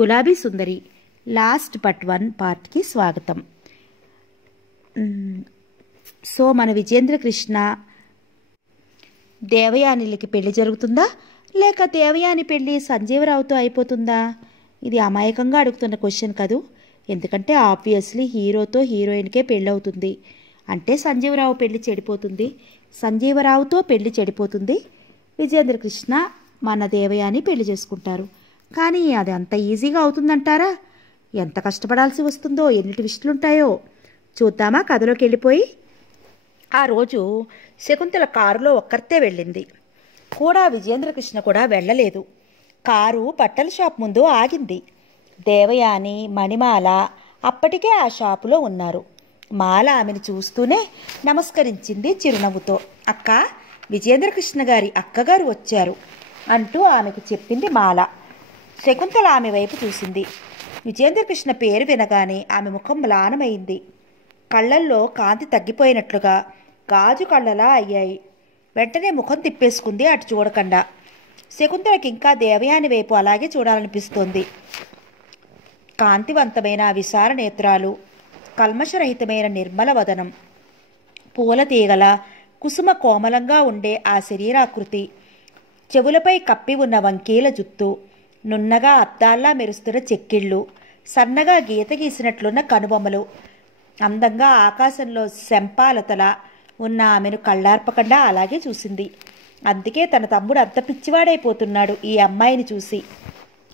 గులాబీ సుందరి last but one పార్ట్కి స్వాగతం. సో మన విజేంద్ర కృష్ణ దేవయానిలకి పెళ్లి జరుగుతుందా లేక దేవయాని పెళ్లి సంజీవరావుతో అయిపోతుందా? ఇది అమాయకంగా అడుగుతున్న క్వశ్చన్ కాదు. ఎందుకంటే ఆబ్వియస్లీ హీరోతో హీరోయిన్కే పెళ్ళవుతుంది అంటే సంజీవరావు పెళ్లి చెడిపోతుంది, సంజీవరావుతో పెళ్లి చెడిపోతుంది, విజేంద్ర కృష్ణ మన దేవయాని పెళ్లి చేసుకుంటారు. కానీ అది అంత ఈజీగా అవుతుందంటారా? ఎంత కష్టపడాల్సి వస్తుందో, ఎన్ని ట్విస్టులుంటాయో చూద్దామా కథలోకి వెళ్ళిపోయి. ఆ రోజు శకుంతల కారులో ఒక్కరితే వెళ్ళింది. కూడా విజేంద్రకృష్ణ కూడా వెళ్ళలేదు. కారు బట్టల షాప్ ముందు ఆగింది. దేవయాని, మణిమాల అప్పటికే ఆ షాపులో ఉన్నారు. మాల ఆమెను చూస్తూనే నమస్కరించింది చిరునవ్వుతో. అక్క, విజేంద్రకృష్ణ గారి అక్కగారు వచ్చారు అంటూ ఆమెకు చెప్పింది మాల. శకుంతల ఆమె వైపు చూసింది. విజేంద్రకృష్ణ పేరు వినగానే ఆమె ముఖం మ్లానమైంది. కళ్ళల్లో కాంతి తగ్గిపోయినట్లుగా గాజు కళ్ళలా అయ్యాయి. వెంటనే ముఖం తిప్పేసుకుంది అటు చూడకుండా. శకుంతలకి ఇంకా దేవయాని వైపు అలాగే చూడాలనిపిస్తోంది. కాంతివంతమైన విశాల నేత్రాలు, కల్మషరహితమైన నిర్మల వదనం, పూల తీగల కుసుమ కోమలంగా ఉండే ఆ శరీరాకృతి, చెవులపై కప్పి ఉన్న వంకీల జుత్తు, నున్నగా అద్దాల్లా మెరుస్తున్న చెక్కిళ్ళు, సన్నగా గీత గీసినట్లున్న కనుబొమ్మలు, అందంగా ఆకాశంలో శంపాలతలా ఉన్న ఆమెను కళ్ళార్పకుండా అలాగే చూసింది. అందుకే తన తమ్ముడు అంత పిచ్చివాడైపోతున్నాడు ఈ అమ్మాయిని చూసి.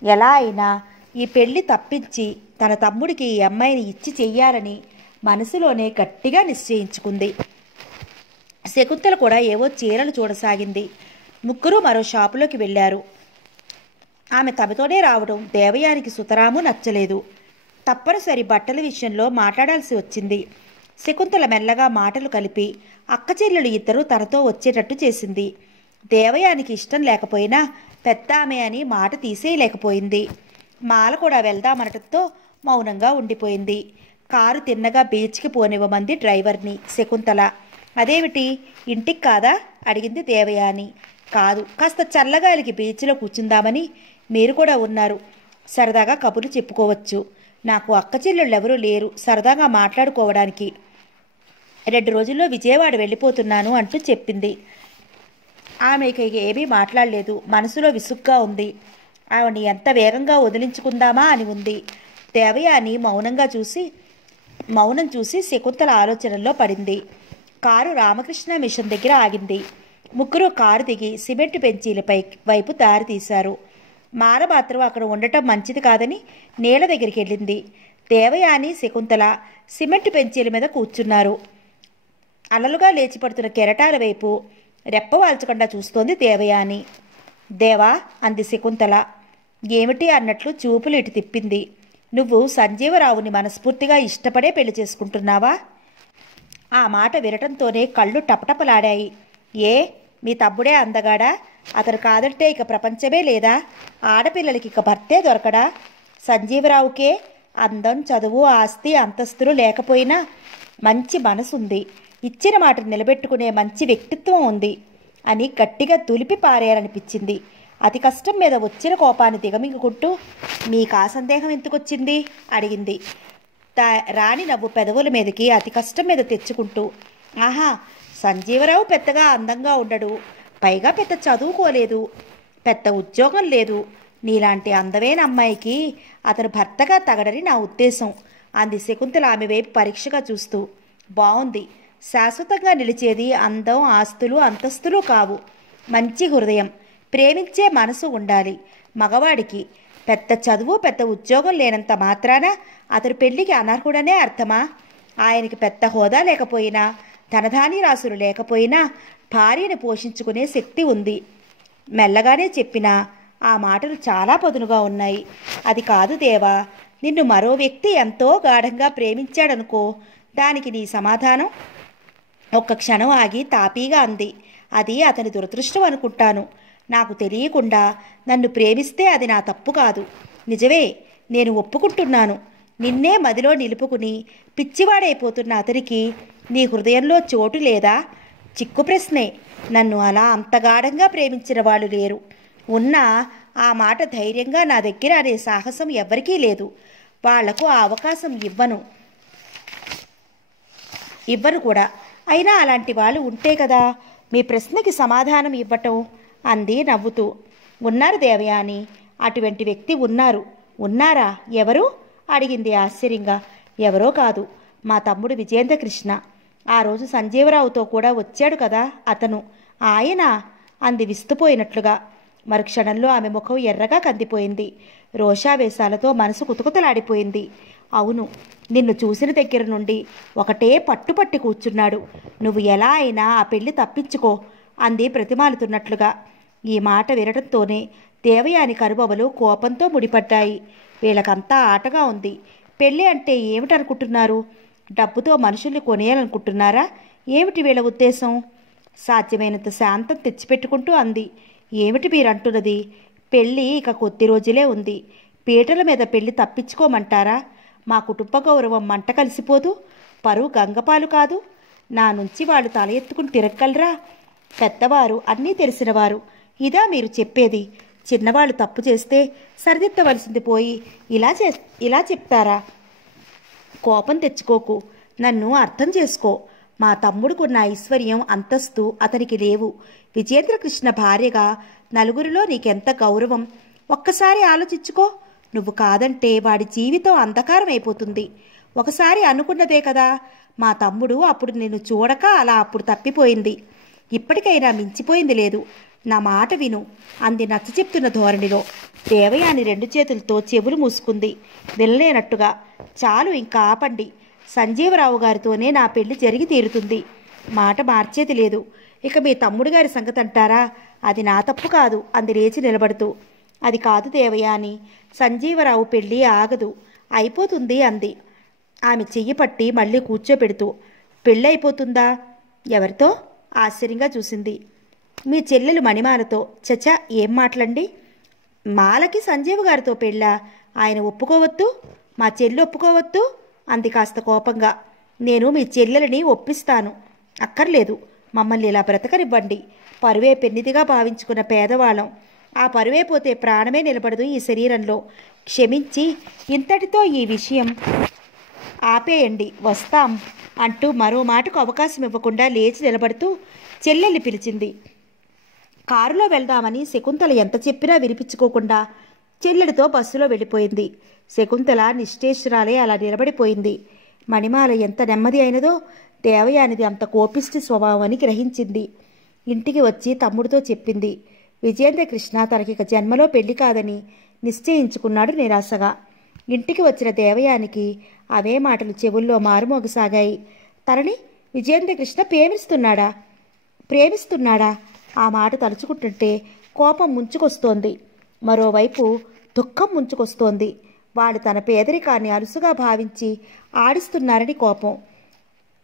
ఎలా అయినా ఈ పెళ్లి తప్పించి తన తమ్ముడికి ఈ అమ్మాయిని ఇచ్చి చెయ్యాలని మనసులోనే గట్టిగా నిశ్చయించుకుంది. శకుంతల కూడా ఏవో చీరలు చూడసాగింది. ముగ్గురు మరో షాపులోకి వెళ్ళారు. ఆమె తమతోనే రావడం దేవయానికి సుతరాము నచ్చలేదు. తప్పనిసరి బట్టల విషయంలో మాట్లాడాల్సి వచ్చింది. శకుంతల మెల్లగా మాటలు కలిపి అక్క చెల్లెలు ఇద్దరూ తనతో వచ్చేటట్టు చేసింది. దేవయానికి ఇష్టం లేకపోయినా పెద్ద ఆమె అని మాట తీసేయలేకపోయింది. మాల కూడా వెళ్దామనటంతో మౌనంగా ఉండిపోయింది. కారు తిన్నగా బీచ్కి పోనివ్వమంది డ్రైవర్ని శకుంతల. అదేమిటి, ఇంటికి కాదా అడిగింది దేవయాని. కాదు, కాస్త చల్లగాలికి బీచ్లో కూర్చుందామని. మీరు కూడా ఉన్నారు, సరదాగా కబుర్లు చెప్పుకోవచ్చు. నాకు అక్క చెల్లెళ్ళు ఎవరూ లేరు సరదాగా మాట్లాడుకోవడానికి. 2 రోజుల్లో విజయవాడ వెళ్ళిపోతున్నాను అంటూ చెప్పింది. ఆమెకి ఏమీ మాట్లాడలేదు. మనసులో విసుగ్గా ఉంది. ఆవిడని ఎంత వేగంగా వదిలించుకుందామా అని ఉంది. దేవయాని మౌనం చూసి శకుంతల ఆలోచనల్లో పడింది. కారు రామకృష్ణ మిషన్ దగ్గర ఆగింది. ముగ్గురు కారు దిగి సిమెంట్ బెంచీలపై వైపు దారి తీశారు. మాల మాత్రం అక్కడ ఉండటం మంచిది కాదని నీళ్ళ దగ్గరికి వెళ్ళింది. దేవయాని, శకుంతల సిమెంట్ బెంచీల మీద కూర్చున్నారు. అలలుగా లేచిపడుతున్న కెరటాల వైపు రెప్పవాల్చకుండా చూస్తోంది దేవయాని. దేవా అంది శకుంతల. ఏమిటి అన్నట్లు చూపులు ఇటు తిప్పింది. నువ్వు సంజీవరావుని మనస్ఫూర్తిగా ఇష్టపడే పెళ్లి చేసుకుంటున్నావా? ఆ మాట వినటంతోనే కళ్ళు టపటపలాడాయి. ఏ, మీ తమ్ముడే అందగాడా? అతను కాదంటే ఇక ప్రపంచమే లేదా? ఆడపిల్లలకి ఇక భర్తే దొరకడా? సంజీవరావుకే అందం, చదువు, ఆస్తి, అంతస్తులు లేకపోయినా మంచి మనసుంది, ఇచ్చిన మాట నిలబెట్టుకునే మంచి వ్యక్తిత్వం ఉంది అని గట్టిగా దులిపి పారేయాలనిపించింది. అతి కష్టం మీద వచ్చిన కోపాన్ని దిగమింగుకుంటూ, మీకు ఆ సందేహం ఎందుకొచ్చింది అడిగింది. రాణి నవ్వు పెదవుల మీదకి అతి కష్టం మీద తెచ్చుకుంటూ, ఆహా, సంజీవరావు పెద్దగా అందంగా ఉండడు, పైగా పెద్ద చదువుకోలేదు, పెద్ద ఉద్యోగం లేదు, నీలాంటి అందమైన అమ్మాయికి అతను భర్తగా తగడని నా ఉద్దేశం అంది శకుంతల ఆమె వైపు పరీక్షగా చూస్తూ. బాగుంది, శాశ్వతంగా నిలిచేది అందం, ఆస్తులు, అంతస్తులు కావు, మంచి హృదయం, ప్రేమించే మనసు ఉండాలి. మగవాడికి పెద్ద చదువు, పెద్ద ఉద్యోగం లేనంత మాత్రాన అతడు పెళ్లికి అనర్హుడనే అర్థమా? ఆయనకి పెద్ద హోదా లేకపోయినా, ధనధాని రాసులు లేకపోయినా భార్యను పోషించుకునే శక్తి ఉంది. మెల్లగానే చెప్పినా ఆ మాటలు చాలా పదునుగా ఉన్నాయి. అది కాదు దేవా, నిన్ను మరో వ్యక్తి ఎంతో గాఢంగా ప్రేమించాడనుకో, దానికి నీ సమాధానం? ఒక్క క్షణం ఆగి తాపీగా అంది. అది అతని దురదృష్టం అనుకుంటాను. నాకు తెలియకుండా నన్ను ప్రేమిస్తే అది నా తప్పు కాదు. నిజమే, నేను ఒప్పుకుంటున్నాను. నిన్నే మదిలో నిలుపుకుని పిచ్చివాడైపోతున్న అతనికి నీ హృదయంలో చోటు లేదా? చిక్కు ప్రశ్నే. నన్ను అలా అంత గాఢంగా ప్రేమించిన వాళ్ళు లేరు. ఉన్నా ఆ మాట ధైర్యంగా నా దగ్గర అనే సాహసం ఎవ్వరికీ లేదు. వాళ్లకు ఆ అవకాశం ఇవ్వను కూడా. అయినా అలాంటి వాళ్ళు ఉంటే కదా మీ ప్రశ్నకి సమాధానం ఇవ్వటం అంది నవ్వుతూ. ఉన్నారు దేవయాని, అటువంటి వ్యక్తి ఉన్నారు. ఉన్నారా? ఎవరు? అడిగింది ఆశ్చర్యంగా. ఎవరో కాదు, మా తమ్ముడు విజేంద్రకృష్ణ. ఆ రోజు సంజీవరావుతో కూడా వచ్చాడు కదా అతను. ఆయన అంది విస్తుపోయినట్లుగా. మరుక్షణంలో ఆమె ముఖం ఎర్రగా కందిపోయింది. రోషావేశాలతో మనసు కుతకుతలాడిపోయింది. అవును, నిన్ను చూసిన దగ్గర నుండి ఒకటే పట్టుపట్టి కూర్చున్నాడు. నువ్వు ఎలా అయినా ఆ పెళ్లి తప్పించుకో అంది ప్రతిమాలుతున్నట్లుగా. ఈ మాట వినడంతోనే దేవయాని కనుబొమలు కోపంతో ముడిపడ్డాయి. వీళ్ళకంతా ఆటగా ఉంది. పెళ్ళి అంటే ఏమిటనుకుంటున్నారు? డబ్బుతో మనుషుల్ని కొనేయాలనుకుంటున్నారా? ఏమిటి వీళ్ళ ఉద్దేశం? సాధ్యమైనంత శాంతం తెచ్చిపెట్టుకుంటూ అంది. ఏమిటి మీరంటున్నది? పెళ్ళి ఇక కొద్ది రోజులే ఉంది. పీటల మీద పెళ్లి తప్పించుకోమంటారా? మా కుటుంబ గౌరవం మంట కలిసిపోదు? పరువు గంగపాలు కాదు? నా నుంచి వాళ్ళు తల ఎత్తుకుని తిరగలరా? పెద్దవారు, అన్నీ తెలిసినవారు. ఇదా మీరు చెప్పేది? చిన్నవాళ్ళు తప్పు చేస్తే సరిదిద్దవలసింది పోయి ఇలా చెప్తారా? కోపం తెచ్చుకోకు, నన్ను అర్థం చేసుకో. మా తమ్ముడుకున్న ఐశ్వర్యం, అంతస్తు అతనికి లేవు. విజేంద్రకృష్ణ భార్యగా నలుగురిలో నీకెంత గౌరవం ఒక్కసారి ఆలోచించుకో. నువ్వు కాదంటే వాడి జీవితం అంధకారం అయిపోతుంది. ఒకసారి అనుకున్నదే కదా. మా తమ్ముడు అప్పుడు నిన్ను చూడక అలా అప్పుడు తప్పిపోయింది. ఇప్పటికైనా మించిపోయింది లేదు. నా మాట విను అంది నచ్చ చెప్తున్న ధోరణిలో. దేవయాని రెండు చేతులతో చెవులు మూసుకుంది వినలేనట్టుగా. చాలు, ఇంకా ఆపండి. సంజీవరావు గారితోనే నా పెళ్లి జరిగి తీరుతుంది. మాట మార్చేది లేదు. ఇక మీ తమ్ముడు గారి సంగతి అంటారా? అది నా తప్పు కాదు అంది లేచి నిలబడుతూ. అది కాదు దేవయాని, సంజీవరావు పెళ్ళి ఆగదు, అయిపోతుంది అంది ఆమె చెయ్యి పట్టి మళ్ళీ కూర్చోపెడుతూ. పెళ్ళైపోతుందా? ఎవరితో? ఆశ్చర్యంగా చూసింది. మీ చెల్లెలు మణిమాలతో. చచా, ఏం మాటలండి? మాలకి సంజీవ్ గారితో పెళ్ళా? ఆయన ఒప్పుకోవద్దు, మా చెల్లి ఒప్పుకోవద్దు అంది కాస్త కోపంగా. నేను మీ చెల్లెలని ఒప్పిస్తాను. అక్కర్లేదు, మమ్మల్ని ఇలా బ్రతకనివ్వండి. పరువే పెన్నిదిగా భావించుకున్న పేదవాళ్ళం. ఆ పరువే పోతే ప్రాణమే నిలబడదు ఈ శరీరంలో. క్షమించి ఇంతటితో ఈ విషయం ఆపేయండి, వస్తాం అంటూ మరో మాటకు అవకాశం ఇవ్వకుండా లేచి నిలబడుతూ చెల్లెల్ని పిలిచింది. కారులో వెళ్దామని శకుంతల ఎంత చెప్పినా వినిపించుకోకుండా చెల్లెడితో బస్సులో వెళ్ళిపోయింది. శకుంతల నిశ్చేష్రాలే అలా నిలబడిపోయింది. మణిమాల ఎంత నెమ్మది అయినదో దేవయానిది అంత కోపిష్టి స్వభావం అని గ్రహించింది. ఇంటికి వచ్చి తమ్ముడితో చెప్పింది. విజేంద్రకృష్ణ తనకిక జన్మలో పెళ్లి కాదని నిశ్చయించుకున్నాడు నిరాశగా. ఇంటికి వచ్చిన దేవయానికి అవే మాటలు చెవుల్లో మారుమోగసాగాయి. తనని విజేంద్రకృష్ణ ప్రేమిస్తున్నాడా? ఆ మాట తలుచుకుంటుంటే కోపం ముంచుకొస్తోంది. మరోవైపు దుఃఖం ముంచుకొస్తోంది. వాడు తన పేదరికాన్ని అలుసుగా భావించి ఆడిస్తున్నారని కోపం.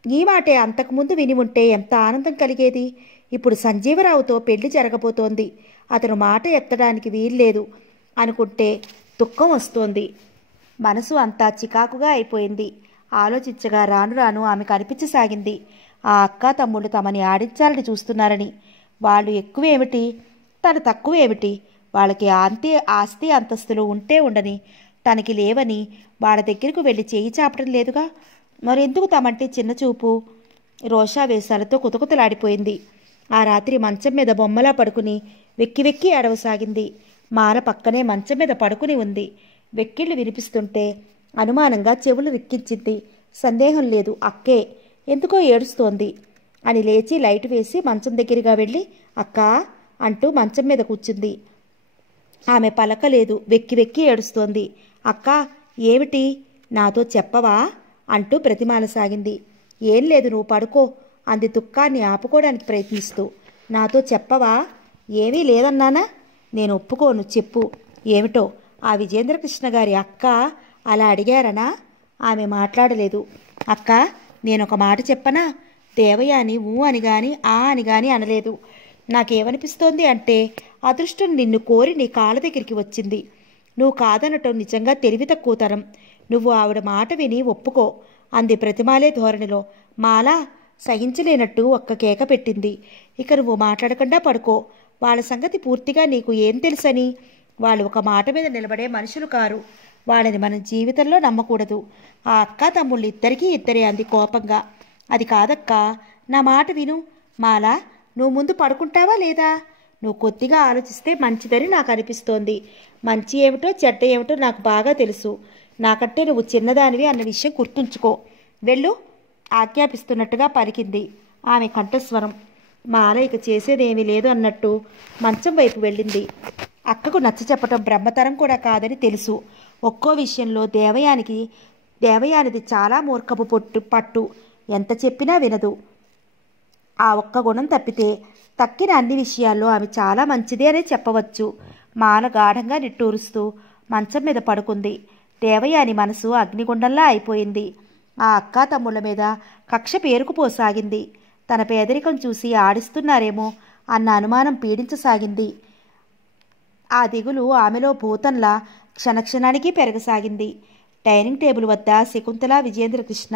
ఈ మాటే అంతకుముందు విని ఉంటే ఎంత ఆనందం కలిగేది. ఇప్పుడు సంజీవరావుతో పెళ్లి జరగబోతోంది. అతను మాట ఎత్తడానికి వీల్లేదు అనుకుంటే దుఃఖం వస్తోంది. మనసు అంతా చికాకుగా అయిపోయింది. ఆలోచించగా రాను రాను ఆమెకు అనిపించసాగింది, ఆ అక్క తమ్ముళ్ళు తమని ఆడించాలని చూస్తున్నారని. వాళ్ళు ఎక్కువేమిటి, తను తక్కువేమిటి? వాళ్ళకి ఆస్తి అంతస్తులు ఉంటే ఉండని, తనకి లేవని వాళ్ళ దగ్గరకు వెళ్ళి చేయి చాపడం లేదుగా. మరెందుకు తమంటే చిన్నచూపు? రోషావేశాలతో కుతకుతలాడిపోయింది. ఆ రాత్రి మంచం మీద బొమ్మలా పడుకుని వెక్కి వెక్కి ఏడవసాగింది. మాల పక్కనే మంచం మీద పడుకుని ఉంది. వెక్కిళ్ళు వినిపిస్తుంటే అనుమానంగా చెవులు రిక్కించింది. సందేహం లేదు, అక్కే. ఎందుకో ఏడుస్తోంది అని లేచి లైట్ వేసి మంచం దగ్గరగా వెళ్ళి అక్కా అంటూ మంచం మీద కూర్చుంది. ఆమె పలకలేదు, వెక్కి వెక్కి ఏడుస్తోంది. అక్కా, ఏమిటి? నాతో చెప్పవా అంటూ ప్రతిమాలసాగింది. ఏం లేదు, నువ్వు పడుకో అంది దుఃఖాన్ని ఆపుకోవడానికి ప్రయత్నిస్తూ. నాతో చెప్పవా? ఏమీ లేదన్నానా? నేను ఒప్పుకోను, చెప్పు. ఏమిటో? ఆ విజేంద్రకృష్ణ గారి అక్క అలా అడిగారనా? ఆమె మాట్లాడలేదు. అక్క, నేనొక మాట చెప్పనా? దేవయాని ఊ అని గాని ఆ అని గాని అనలేదు. నాకేమనిపిస్తోంది అంటే అదృష్టం నిన్ను కోరి నీ కాళ్ళ దగ్గరికి వచ్చింది. నువ్వు కాదనటం నిజంగా తెలివి తక్కువతనం. నువ్వు ఆవిడ మాట విని ఒప్పుకో అంది ప్రతిమాలే ధోరణిలో. మాల సహించలేనట్టు ఒక్క కేక పెట్టింది. ఇక నువ్వు మాట్లాడకుండా పడుకో. వాళ్ళ సంగతి పూర్తిగా నీకు ఏం తెలుసని? వాళ్ళు ఒక మాట మీద నిలబడే మనుషులు కారు. వాళ్ళని మన జీవితంలో నమ్మకూడదు. ఆ అక్క తమ్ముళ్ళు ఇద్దరికీ ఇద్దరే అంది కోపంగా. అది కాదక్కా, నా మాట విను. మాలా, నువ్వు ముందు పడుకుంటావా లేదా? నువ్వు కొద్దిగా ఆలోచిస్తే మంచిదని నాకు అనిపిస్తోంది. మంచి ఏమిటో చెడ్డ ఏమిటో నాకు బాగా తెలుసు. నాకంటే నువ్వు చిన్నదానివి అన్న విషయం గుర్తుంచుకో. వెళ్ళు ఆజ్ఞాపిస్తున్నట్టుగా పలికింది ఆమె కంఠస్వరం. మాల ఇక చేసేదేమీ లేదు అన్నట్టు మంచం వైపు వెళ్ళింది. అక్కకు నచ్చ చెప్పటం బ్రహ్మతరం కూడా కాదని తెలుసు. ఒక్కో విషయంలో దేవయానిది చాలా మూర్ఖపు పట్టు. ఎంత చెప్పినా వినదు. ఆ ఒక్క గుణం తప్పితే తక్కిన అన్ని విషయాల్లో ఆమె చాలా మంచిది అనే చెప్పవచ్చు. మాల గాఢంగా నిట్టూరుస్తూ మంచం మీద పడుకుంది. దేవయాని మనసు అగ్నిగుండంలా అయిపోయింది. ఆ అక్కా తమ్ముళ్ళ మీద కక్ష పేరుకుపోసాగింది. తన పేదరికం చూసి ఆడిస్తున్నారేమో అన్న అనుమానం పీడించసాగింది. ఆ దిగులు ఆమెలో భూతంలా క్షణక్షణానికి పెరగసాగింది. డైనింగ్ టేబుల్ వద్ద శకుంతల, విజేంద్రకృష్ణ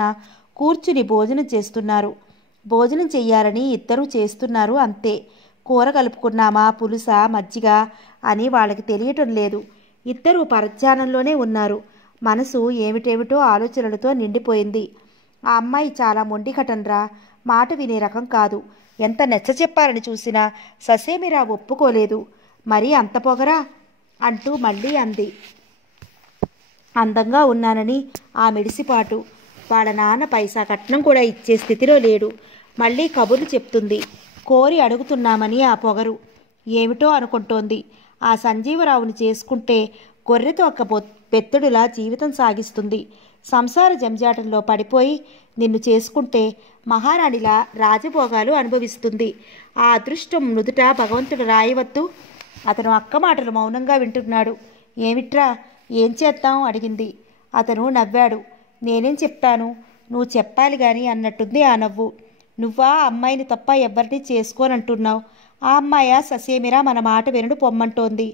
కూర్చుని భోజనం చేస్తున్నారు. భోజనం చెయ్యాలని ఇద్దరూ చేస్తున్నారు అంతే. కూర కలుపుకున్నామా, పులుస, మజ్జిగ అని వాళ్ళకి తెలియటం లేదు. ఇద్దరూ పరధ్యానంలోనే ఉన్నారు. మనసు ఏమిటేమిటో ఆలోచనలతో నిండిపోయింది. ఆ అమ్మాయి చాలా మొండిఘటనరా, మాట వినే రకం కాదు. ఎంత నచ్చ చెప్పాలని చూసినా ససేమిరా ఒప్పుకోలేదు. మరీ అంత పొగరా అంటూ మళ్ళీ అంది. అందంగా ఉన్నానని ఆ మిడిసిపాటు. వాళ్ళ నాన్న పైసా కట్నం కూడా ఇచ్చే స్థితిలో లేడు. మళ్ళీ కబుర్లు చెప్తుంది. కోరి అడుగుతున్నామని ఆ పొగరు. ఏమిటో అనుకుంటోంది. ఆ సంజీవరావుని చేసుకుంటే గొర్రెతో ఒక పెత్తడులా జీవితం సాగిస్తుంది. సంసార జంజాటంలో పడిపోయి నిన్ను చేసుకుంటే మహారాణిలా రాజభోగాలు అనుభవిస్తుంది. ఆ అదృష్టం నుదుట భగవంతుడు రాయవద్దు. అతను అక్క మాటలు మౌనంగా వింటున్నాడు. ఏమిట్రా, ఏం చేద్దాం అడిగింది. అతను నవ్వాడు. నేనేం చెప్తాను, నువ్వు చెప్పాలి గాని అన్నట్టుంది ఆ నవ్వు. నువ్వా అమ్మాయిని తప్ప ఎవరిని చేసుకోనంటున్నావు. ఆ అమ్మాయ ససేమిరా మన మాట వినడు పొమ్మంటోంది.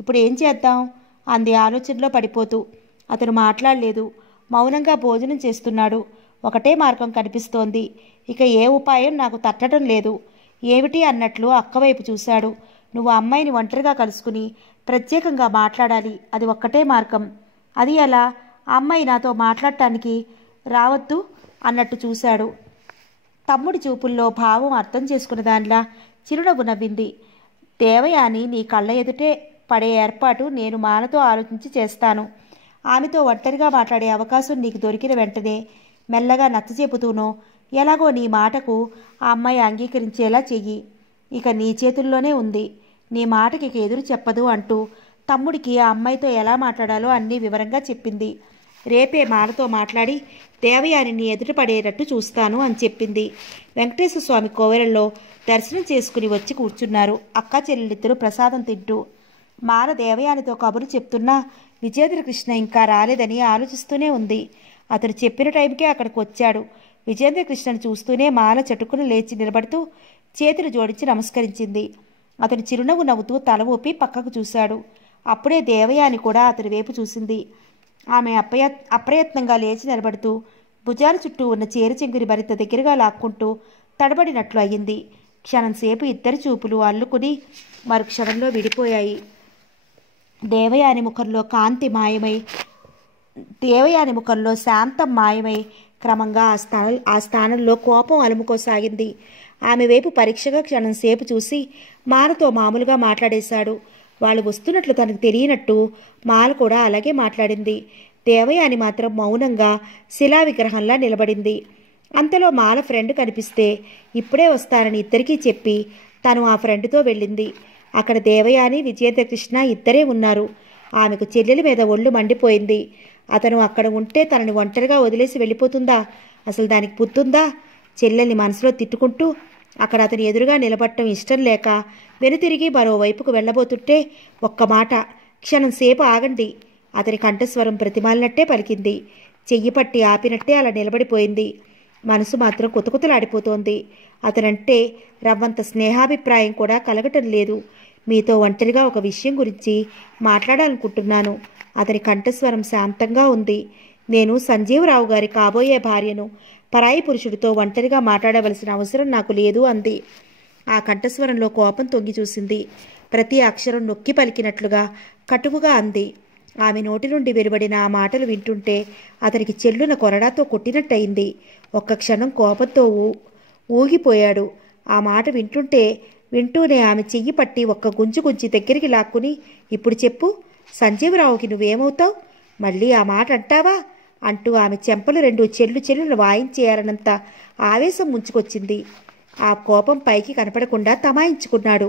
ఇప్పుడు ఏం చేద్దాం అంది ఆలోచనలో పడిపోతూ. అతను మాట్లాడలేదు. మౌనంగా భోజనం చేస్తున్నాడు. ఒకటే మార్గం కనిపిస్తోంది. ఇక ఏ ఉపాయం నాకు తట్టడం లేదు. ఏమిటి అన్నట్లు అక్కవైపు చూశాడు. నువ్వు అమ్మాయిని ఒంటరిగా కలుసుకుని ప్రత్యేకంగా మాట్లాడాలి. అది ఒక్కటే మార్గం. అది ఎలా? ఆ అమ్మాయి నాతో మాట్లాడటానికి రావద్దు అన్నట్టు చూశాడు. తమ్ముడి చూపుల్లో భావం అర్థం చేసుకున్న దానిలా చిరునవ్వు నవ్వింది. దేవయాని నీ కళ్ళ ఎదుటే పడే ఏర్పాటు నేను మానతో ఆలోచించి చేస్తాను. ఆమెతో ఒంటరిగా మాట్లాడే అవకాశం నీకు దొరికిన వెంటనే మెల్లగా నచ్చచెపుతూనో ఎలాగో నీ మాటకు ఆ అమ్మాయి అంగీకరించేలా చెయ్యి. ఇక నీ చేతుల్లోనే ఉంది. నీ మాటకి ఎదురు చెప్పదు అంటూ తమ్ముడికి ఆ అమ్మాయితో ఎలా మాట్లాడాలో అన్నీ వివరంగా చెప్పింది. రేపే మాలతో మాట్లాడి దేవయాని నీ ఎదుట పడేటట్టు చూస్తాను అని చెప్పింది. వెంకటేశ్వర స్వామి కోవెలలో దర్శనం చేసుకుని వచ్చి కూర్చున్నారు అక్కా చెల్లెలిద్దరూ ప్రసాదం తింటూ. మాల దేవయానితో కబురు చెప్తున్నా విజేంద్రకృష్ణ ఇంకా రాలేదని ఆలోచిస్తూనే ఉంది. అతను చెప్పిన టైంకే అక్కడికి వచ్చాడు. విజేంద్రకృష్ణను చూస్తూనే మాల చటుకును లేచి నిలబడుతూ చేతులు జోడించి నమస్కరించింది. అతను చిరునవ్వు నవ్వుతూ తల ఊపి పక్కకు చూశాడు. అప్పుడే దేవయాని కూడా అతని వైపు చూసింది. ఆమె అప్రయత్నంగా లేచి నిలబడుతూ భుజాల చుట్టూ ఉన్న చీర చెంగుని మరింత దగ్గరగా లాక్కుంటూ తడబడినట్లు అయ్యింది. క్షణంసేపు ఇద్దరి చూపులు అల్లుకుని మరు క్షణంలో విడిపోయాయి. దేవయాని ముఖంలో శాంతం మాయమై క్రమంగా ఆ స్థానంలో కోపం అలుముకోసాగింది. ఆమె వైపు పరీక్షగా క్షణంసేపు చూసి మాలతో మామూలుగా మాట్లాడేశాడు. వాళ్ళు వస్తున్నట్లు తనకు తెలియనట్టు మాల కూడా అలాగే మాట్లాడింది. దేవయాని మాత్రం మౌనంగా శిలా విగ్రహంలా నిలబడింది. అంతలో మాల ఫ్రెండ్ కనిపిస్తే ఇప్పుడే వస్తానని ఇద్దరికీ చెప్పి తను ఆ ఫ్రెండ్తో వెళ్ళింది. అక్కడ దేవయాని, విజేంద్రకృష్ణ ఇద్దరే ఉన్నారు. ఆమెకు చెల్లెలి మీద ఒళ్ళు మండిపోయింది. అతను అక్కడ ఉంటే తనని ఒంటరిగా వదిలేసి వెళ్ళిపోతుందా? అసలు దానికి పుత్తుందా? చెల్లెల్ని మనసులో తిట్టుకుంటూ అక్కడ అతని ఎదురుగా నిలబడటం ఇష్టం లేక వెనుతిరిగి మరోవైపుకు వెళ్ళబోతుంటే ఒక్క మాట, క్షణం సేపు ఆగండి అతని కంఠస్వరం ప్రతిమాలినట్టే పలికింది. చెయ్యి పట్టి ఆపినట్టే అలా నిలబడిపోయింది. మనసు మాత్రం కుతకుతలాడిపోతోంది. అతనంటే రవ్వంత స్నేహాభిప్రాయం కూడా కలగటం లేదు. మీతో ఒంటరిగా ఒక విషయం గురించి మాట్లాడాలనుకుంటున్నాను. అతని కంఠస్వరం శాంతంగా ఉంది. నేను సంజీవరావు గారి కాబోయే భార్యను. పరాయి పురుషుడితో ఒంటరిగా మాట్లాడవలసిన అవసరం నాకు లేదు అంది. ఆ కంఠస్వరంలో కోపం తొంగి చూసింది. ప్రతి అక్షరం నొక్కి పలికినట్లుగా కటువుగా అంది. ఆమె నోటి నుండి వెలువడిన ఆ మాటలు వింటుంటే అతనికి చెల్లున కొరడాతో కొట్టినట్టయింది. ఒక్క క్షణం కోపంతో ఊగిపోయాడు. ఆ మాట వింటూనే ఆమె చెయ్యి పట్టి ఒక్క గుంజు గుంజి దగ్గరికి లాక్కుని, ఇప్పుడు చెప్పు, సంజీవరావుకి నువ్వేమవుతావు? మళ్ళీ ఆ మాట అంటావా అంటూ ఆమె చెంపలు రెండు చెల్లును వాయించేయాలన్నంత ఆవేశం ముంచుకొచ్చింది. ఆ కోపం పైకి కనపడకుండా తమాయించుకున్నాడు.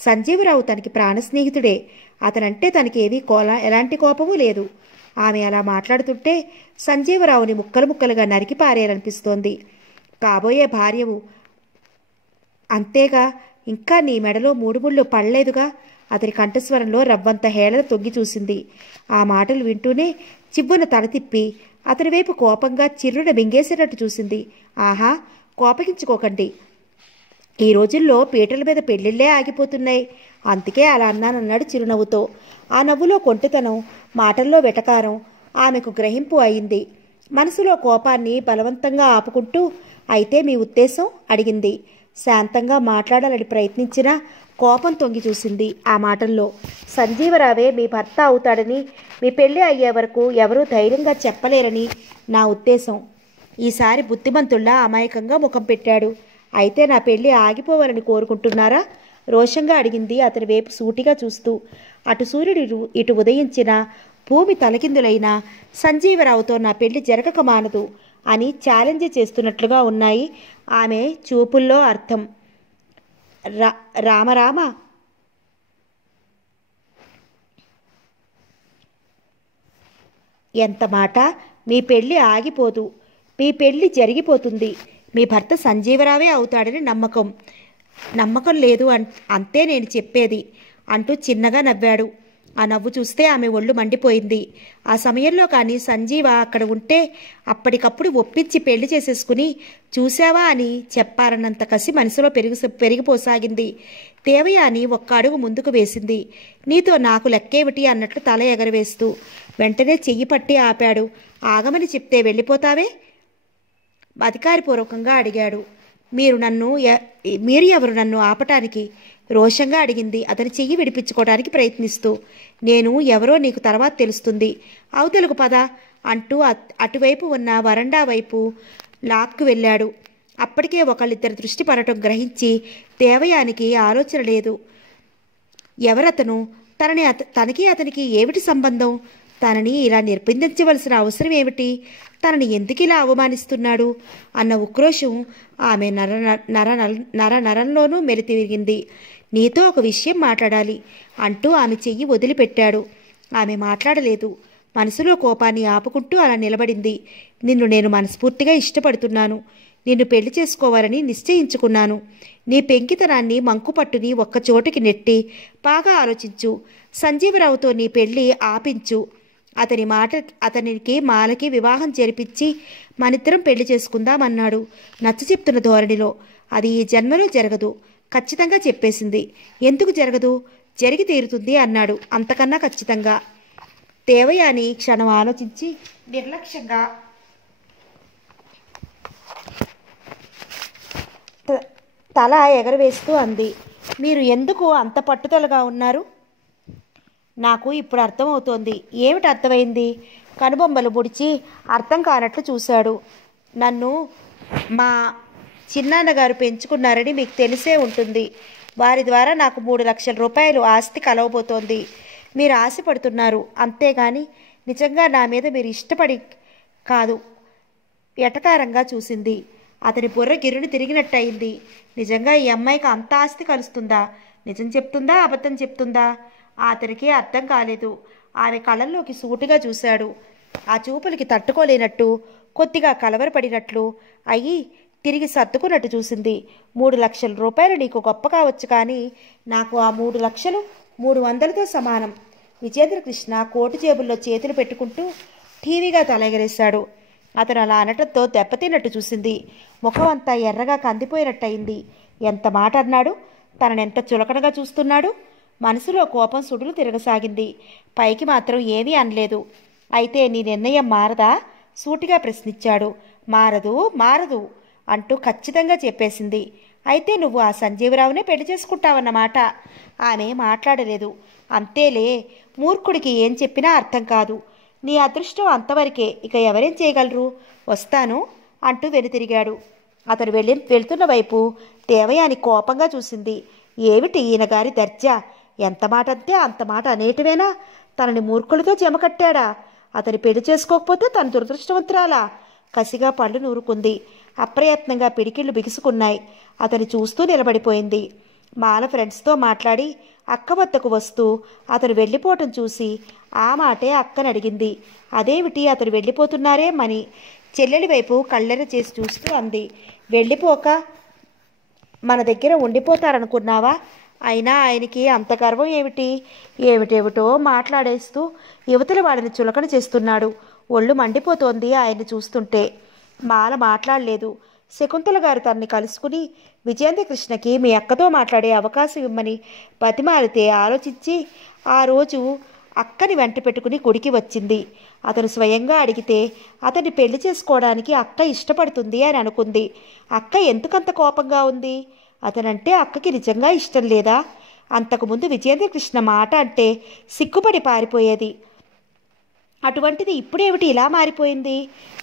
సంజీవరావు తనకి ప్రాణ స్నేహితుడే. అతనంటే తనకి ఎలాంటి కోపమూ లేదు. ఆమె అలా మాట్లాడుతుంటే సంజీవరావుని ముక్కలు ముక్కలుగా నరికి పారేయాలనిపిస్తోంది. కాబోయే భార్యవు అంతేగా, ఇంకా నీ మెడలో 3 ముళ్ళు పడలేదుగా. అతని కంఠస్వరంలో రవ్వంత హేళన తొంగి చూసింది. ఆ మాటలు వింటూనే చివ్వున తల తిప్పి అతని వైపు కోపంగా చిర్రున మింగేసేటట్టు చూసింది. ఆహా, కోపగించుకోకండి. ఈ రోజుల్లో పీటల మీద పెళ్లిళ్లే ఆగిపోతున్నాయి. అందుకే అలా అన్నానన్నాడు చిరునవ్వుతో. ఆ నవ్వులో కొంటెతనం, మాటల్లో వెటకారం ఆమెకు గ్రహింపు అయింది. మనసులో కోపాన్ని బలవంతంగా ఆపుకుంటూ, అయితే మీ ఉద్దేశం అడిగింది. శాంతంగా మాట్లాడాలని ప్రయత్నించినా కోపం తొంగి చూసింది ఆ మాటల్లో. సంజీవరావే మీ భర్త అవుతాడని మీ పెళ్లి అయ్యే వరకు ఎవరూ ధైర్యంగా చెప్పలేరని నా ఉద్దేశం. ఈసారి బుద్ధిమంతుల్లా అమాయకంగా ముఖం పెట్టాడు. అయితే నా పెళ్లి ఆగిపోవాలని కోరుకుంటున్నారా? రోషంగా అడిగింది అతని వైపు సూటిగా చూస్తూ. అటు సూర్యుడు ఇటు ఉదయించిన భూమి తలకిందులైన సంజీవరావుతో నా పెళ్లి జరగక మానదు అని ఛాలెంజ్ చేస్తున్నట్లుగా ఉన్నాయి ఆమె చూపుల్లో అర్థం. రామరామ, ఎంత మాట! మీ పెళ్లి ఆగిపోదు, మీ పెళ్లి జరిగిపోతుంది. మీ భర్త సంజీవరావే అవుతాడని నమ్మకం లేదు అంతే నేను చెప్పేది అంటూ చిన్నగా నవ్వాడు. ఆ నవ్వు చూస్తే ఆమె ఒళ్ళు మండిపోయింది. ఆ సమయంలో కానీ సంజీవ అక్కడ ఉంటే అప్పటికప్పుడు ఒప్పించి పెళ్లి చేసేసుకుని చూసావా అని చెప్పారన్నంత కసి మనసులో పెరిగిపోసాగింది. దేవయాని ఒక్క అడుగు ముందుకు వేసింది. నీతో నాకు లెక్కేమిటి అన్నట్లు తల ఎగరవేస్తూ. వెంటనే చెయ్యి పట్టి ఆపాడు. ఆగమని చెప్తే వెళ్ళిపోతావే? అధికారపూర్వకంగా అడిగాడు. మీరు ఎవరు నన్ను ఆపటానికి? రోషంగా అడిగింది అతని చెయ్యి విడిపించుకోవడానికి ప్రయత్నిస్తూ. నేను ఎవరో నీకు తర్వాత తెలుస్తుంది, అవతలకు పద అంటూ అటువైపు ఉన్న వరండా వైపు లాక్కు వెళ్ళాడు. అప్పటికే ఒకళ్ళిద్దరి దృష్టి పడటం గ్రహించి దేవయానికి ఆలోచన లేదు. ఎవరతను? తనకి అతనికి ఏమిటి సంబంధం? తనని ఇలా నిర్బంధించవలసిన అవసరం ఏమిటి? తనని ఎందుకు ఇలా అవమానిస్తున్నాడు అన్న ఉక్రోషం ఆమె నరంలోనూ మెలితిరిగింది. నీతో ఒక విషయం మాట్లాడాలి అంటూ ఆమె చెయ్యి వదిలిపెట్టాడు. ఆమె మాట్లాడలేదు. మనసులో కోపాన్ని ఆపుకుంటూ అలా నిలబడింది. నిన్ను నేను మనస్ఫూర్తిగా ఇష్టపడుతున్నాను. నిన్ను పెళ్లి చేసుకోవాలని నిశ్చయించుకున్నాను. నీ పెంకితనాన్ని మంకుపట్టుని ఒక్కచోటికి నెట్టి బాగా ఆలోచించు. సంజీవరావుతో నీ పెళ్లి ఆపించు. అతనికి మాలకి వివాహం జరిపించి మనిద్దరం పెళ్లి చేసుకుందామన్నాడు నచ్చ చెప్తున్న ధోరణిలో. అది ఈ జన్మలో జరగదు, ఖచ్చితంగా చెప్పేసింది. ఎందుకు జరగదు? జరిగి తీరుతుంది అన్నాడు అంతకన్నా ఖచ్చితంగా. దేవయాని క్షణం ఆలోచించి నిర్లక్ష్యంగా తల ఎగరవేస్తూ అంది. మీరు ఎందుకు అంత పట్టుదలగా ఉన్నారు? నాకు ఇప్పుడు అర్థమవుతోంది. ఏమిటి అర్థమైంది? కనుబొమ్మలు ముడిచి అర్థం కానట్లు చూశాడు. నన్ను మా చిన్నాన్నగారు పెంచుకున్నారని మీకు తెలిసే ఉంటుంది. వారి ద్వారా నాకు 3 లక్షల రూపాయలు ఆస్తి కలవబోతోంది. మీరు ఆశపడుతున్నారు, అంతేగాని నిజంగా నా మీద మీరు ఇష్టపడి కాదు. ఎటకారంగా చూసింది. అతని బుర్ర గిరుని తిరిగినట్టయింది. నిజంగా ఈ అమ్మాయికి అంత ఆస్తి కలుస్తుందా? నిజం చెప్తుందా, అబద్ధం చెప్తుందా? అతనికి అర్థం కాలేదు. ఆమె కళ్ళల్లోకి సూటిగా చూశాడు. ఆ చూపులకి తట్టుకోలేనట్టు, కొద్దిగా కలవరపడినట్లు అయ్యి తిరిగి సర్దుకున్నట్టు చూసింది. 3 లక్షల రూపాయలు నీకు గొప్ప కావచ్చు, కానీ నాకు ఆ 3 లక్షలు 300తో సమానం. విజేంద్రకృష్ణ కోటు జేబుల్లో చేతులు పెట్టుకుంటూ టీవీగా తలెగరేశాడు. అతను అలా అనటంతో దెబ్బతిన్నట్టు చూసింది. ముఖం అంతా ఎర్రగా కందిపోయినట్టయింది. ఎంత మాట అన్నాడు! తననెంత చులకనగా చూస్తున్నాడు! మనసులో కోపం సుడులు తిరగసాగింది. పైకి మాత్రం ఏమీ అనలేదు. అయితే నీ నిర్ణయం మారదా? సూటిగా ప్రశ్నించాడు. మారదు అంటూ ఖచ్చితంగా చెప్పేసింది. అయితే నువ్వు ఆ సంజీవరావునే పెళ్లి చేసుకుంటావన్నమాట. ఆమె మాట్లాడలేదు. అంతేలే, మూర్ఖుడికి ఏం చెప్పినా అర్థం కాదు. నీ అదృష్టం అంతవరకే, ఇక ఎవరేం చేయగలరు? వస్తాను అంటూ వెనుతిరిగాడు. అతను వెళ్తున్న వైపు దేవయాని కోపంగా చూసింది. ఏమిటి ఈయన గారి దర్జా? ఎంత మాట అంతే అంత మాట అనేటివేనా? తనని మూర్ఖులతో జమకట్టాడా? అతని పెళ్లి చేసుకోకపోతే తన దురదృష్టవంతురాలా? కసిగా పళ్ళు నూరుకుంది. అప్రయత్నంగా పిడికిళ్ళు బిగుసుకున్నాయి. అతని చూస్తూ నిలబడిపోయింది. మాల ఫ్రెండ్స్తో మాట్లాడి అక్క వద్దకు వస్తూ అతను వెళ్ళిపోవటం చూసి ఆ మాటే అక్కని అడిగింది. అదేమిటి అతను వెళ్ళిపోతున్నారేమని చెల్లెలి వైపు కళ్ళెర చేసి చూస్తూ అంది. వెళ్ళిపోక మన దగ్గర ఉండిపోతారనుకున్నావా? అయినా ఆయనకి అంత గర్వం ఏమిటి? ఏమిటేమిటో మాట్లాడేస్తూ యువతల వాడిని చులకన చేస్తున్నాడు. ఒళ్ళు మండిపోతోంది ఆయన్ని చూస్తుంటే. మాల మాట్లాడలేదు. శకుంతల గారు తనని కలుసుకుని విజయేంద్రకృష్ణకి మీ అక్కతో మాట్లాడే అవకాశం ఇమ్మని బతిమాలితే ఆలోచించి ఆ రోజు అక్కని వెంట పెట్టుకుని గుడికి వచ్చింది. అతను స్వయంగా అడిగితే అతన్ని పెళ్లి చేసుకోవడానికి అక్క ఇష్టపడుతుంది అని అనుకుంది. అక్క ఎందుకంత కోపంగా ఉంది? అతనంటే అక్కకి నిజంగా ఇష్టం లేదా? అంతకుముందు విజయేంద్రకృష్ణ మాట అంటే సిగ్గుపడి పారిపోయేది. అటువంటిది ఇప్పుడేమిటి ఇలా మారిపోయింది?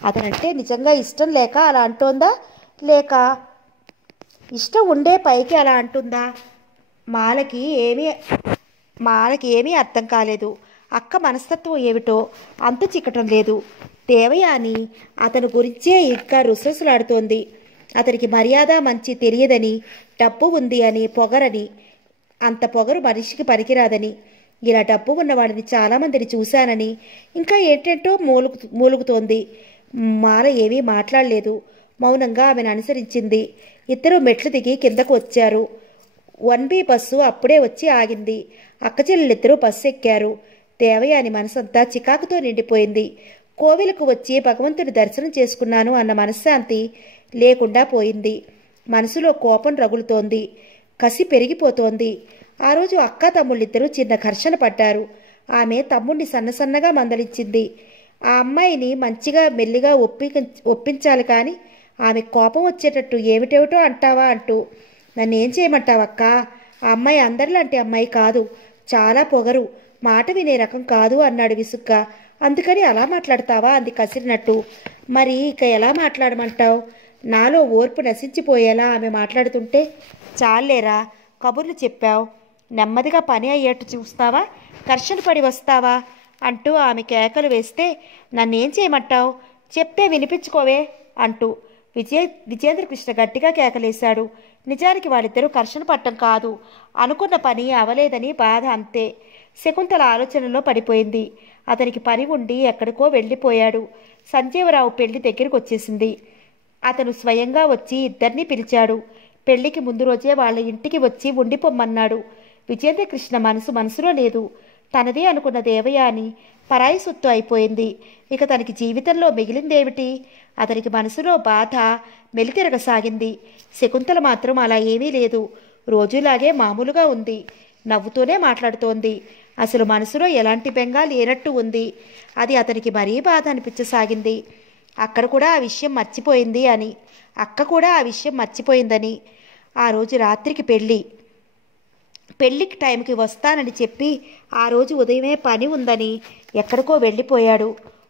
అతనంటే నిజంగా ఇష్టం లేక అలా అంటోందా, లేక ఇష్టం ఉండే పైకి అలా అంటుందా? మాలకి ఏమీ అర్థం కాలేదు. అక్క మనస్తత్వం ఏమిటో అంతు చిక్కటం లేదు. దేవయాని అతని గురించే ఇంకా రుసరుసలాడుతోంది. అతనికి మర్యాద మంచి తెలియదని, డబ్బు ఉంది అని పొగరని, అంత పొగరు మనిషికి పనికిరాదని, ఇలా డబ్బు ఉన్నవాడిని చాలామందిని చూశానని, ఇంకా ఏంటంటో మూలుగుతోంది. మాల ఏమీ మాట్లాడలేదు. మౌనంగా ఆమెను అనుసరించింది. ఇద్దరు మెట్లు దిగి కిందకు వచ్చారు. 1B బస్సు అప్పుడే వచ్చి ఆగింది. అక్కచెల్లెలిద్దరూ బస్సు ఎక్కారు. దేవయాని మనసంతా చికాకుతో నిండిపోయింది. కోవిలకు వచ్చి భగవంతుని దర్శనం చేసుకున్నాను అన్న మనశ్శాంతి లేకుండా పోయింది. మనసులో కోపం రగులుతోంది. కసి పెరిగిపోతోంది. ఆ రోజు అక్క తమ్ముళ్ళిద్దరూ చిన్న ఘర్షణ పడ్డారు. ఆమె తమ్ముడిని సన్నసన్నగా మందలించింది. ఆ అమ్మాయిని మంచిగా మెల్లిగా ఒప్పించాలి కానీ ఆమె కోపం వచ్చేటట్టు ఏమిటేమిటో అంటావా అంటూ. నన్నేం చేయమంటావక్క? ఆ అమ్మాయి అందరిలాంటి అమ్మాయి కాదు. చాలా పొగరు, మాట వినే రకం కాదు అన్నాడు విసుగ్గా. అందుకని అలా మాట్లాడతావా అంది కసిరినట్టు. మరి ఇక ఎలా మాట్లాడమంటావు? నాలో ఓర్పు నశించిపోయేలా ఆమె మాట్లాడుతుంటే. చాలేరా, కబుర్లు చెప్పావు, నెమ్మదిగా పని అయ్యేట్టు చూస్తావా, ఘర్షణ పడి వస్తావా అంటూ ఆమె కేకలు వేస్తే నన్నేం చేయమంటావు? చెప్తే వినిపించుకోవే అంటూ విజయేంద్రకృష్ణ గట్టిగా కేకలేశాడు. నిజానికి వాళ్ళిద్దరూ ఘర్షణ పట్టం కాదు, అనుకున్న పని అవలేదని బాధ అంతే. శకుంతల ఆలోచనలో పడిపోయింది. అతనికి పని ఉండి ఎక్కడికో వెళ్ళిపోయాడు. సంజీవరావు పెళ్లి దగ్గరికి వచ్చేసింది. అతను స్వయంగా వచ్చి ఇద్దరినీ పిలిచాడు. పెళ్లికి ముందు రోజే వాళ్ళ ఇంటికి వచ్చి ఉండిపోమ్మన్నాడు. విజయేంద్రకృష్ణ మనసులో లేదు. తనదే అనుకున్న దేవయాని పరాయి సొత్తు అయిపోయింది. ఇక తనకి జీవితంలో మిగిలిందేమిటి? అతనికి మనసులో బాధ మెలితిరగసాగింది. శకుంతల మాత్రం అలా ఏమీ లేదు. రోజులాగే మామూలుగా ఉంది. నవ్వుతూనే మాట్లాడుతోంది. అసలు మనసులో ఎలాంటి బెంగ లేనట్టు ఉంది. అది అతనికి మరీ బాధ అనిపించసాగింది. అక్క కూడా ఆ విషయం మర్చిపోయిందని. ఆ రోజు రాత్రికి పెళ్ళికి టైంకి వస్తానని చెప్పి ఆ రోజు ఉదయమే పని ఉందని ఎక్కడికో వెళ్ళిపోయాడు.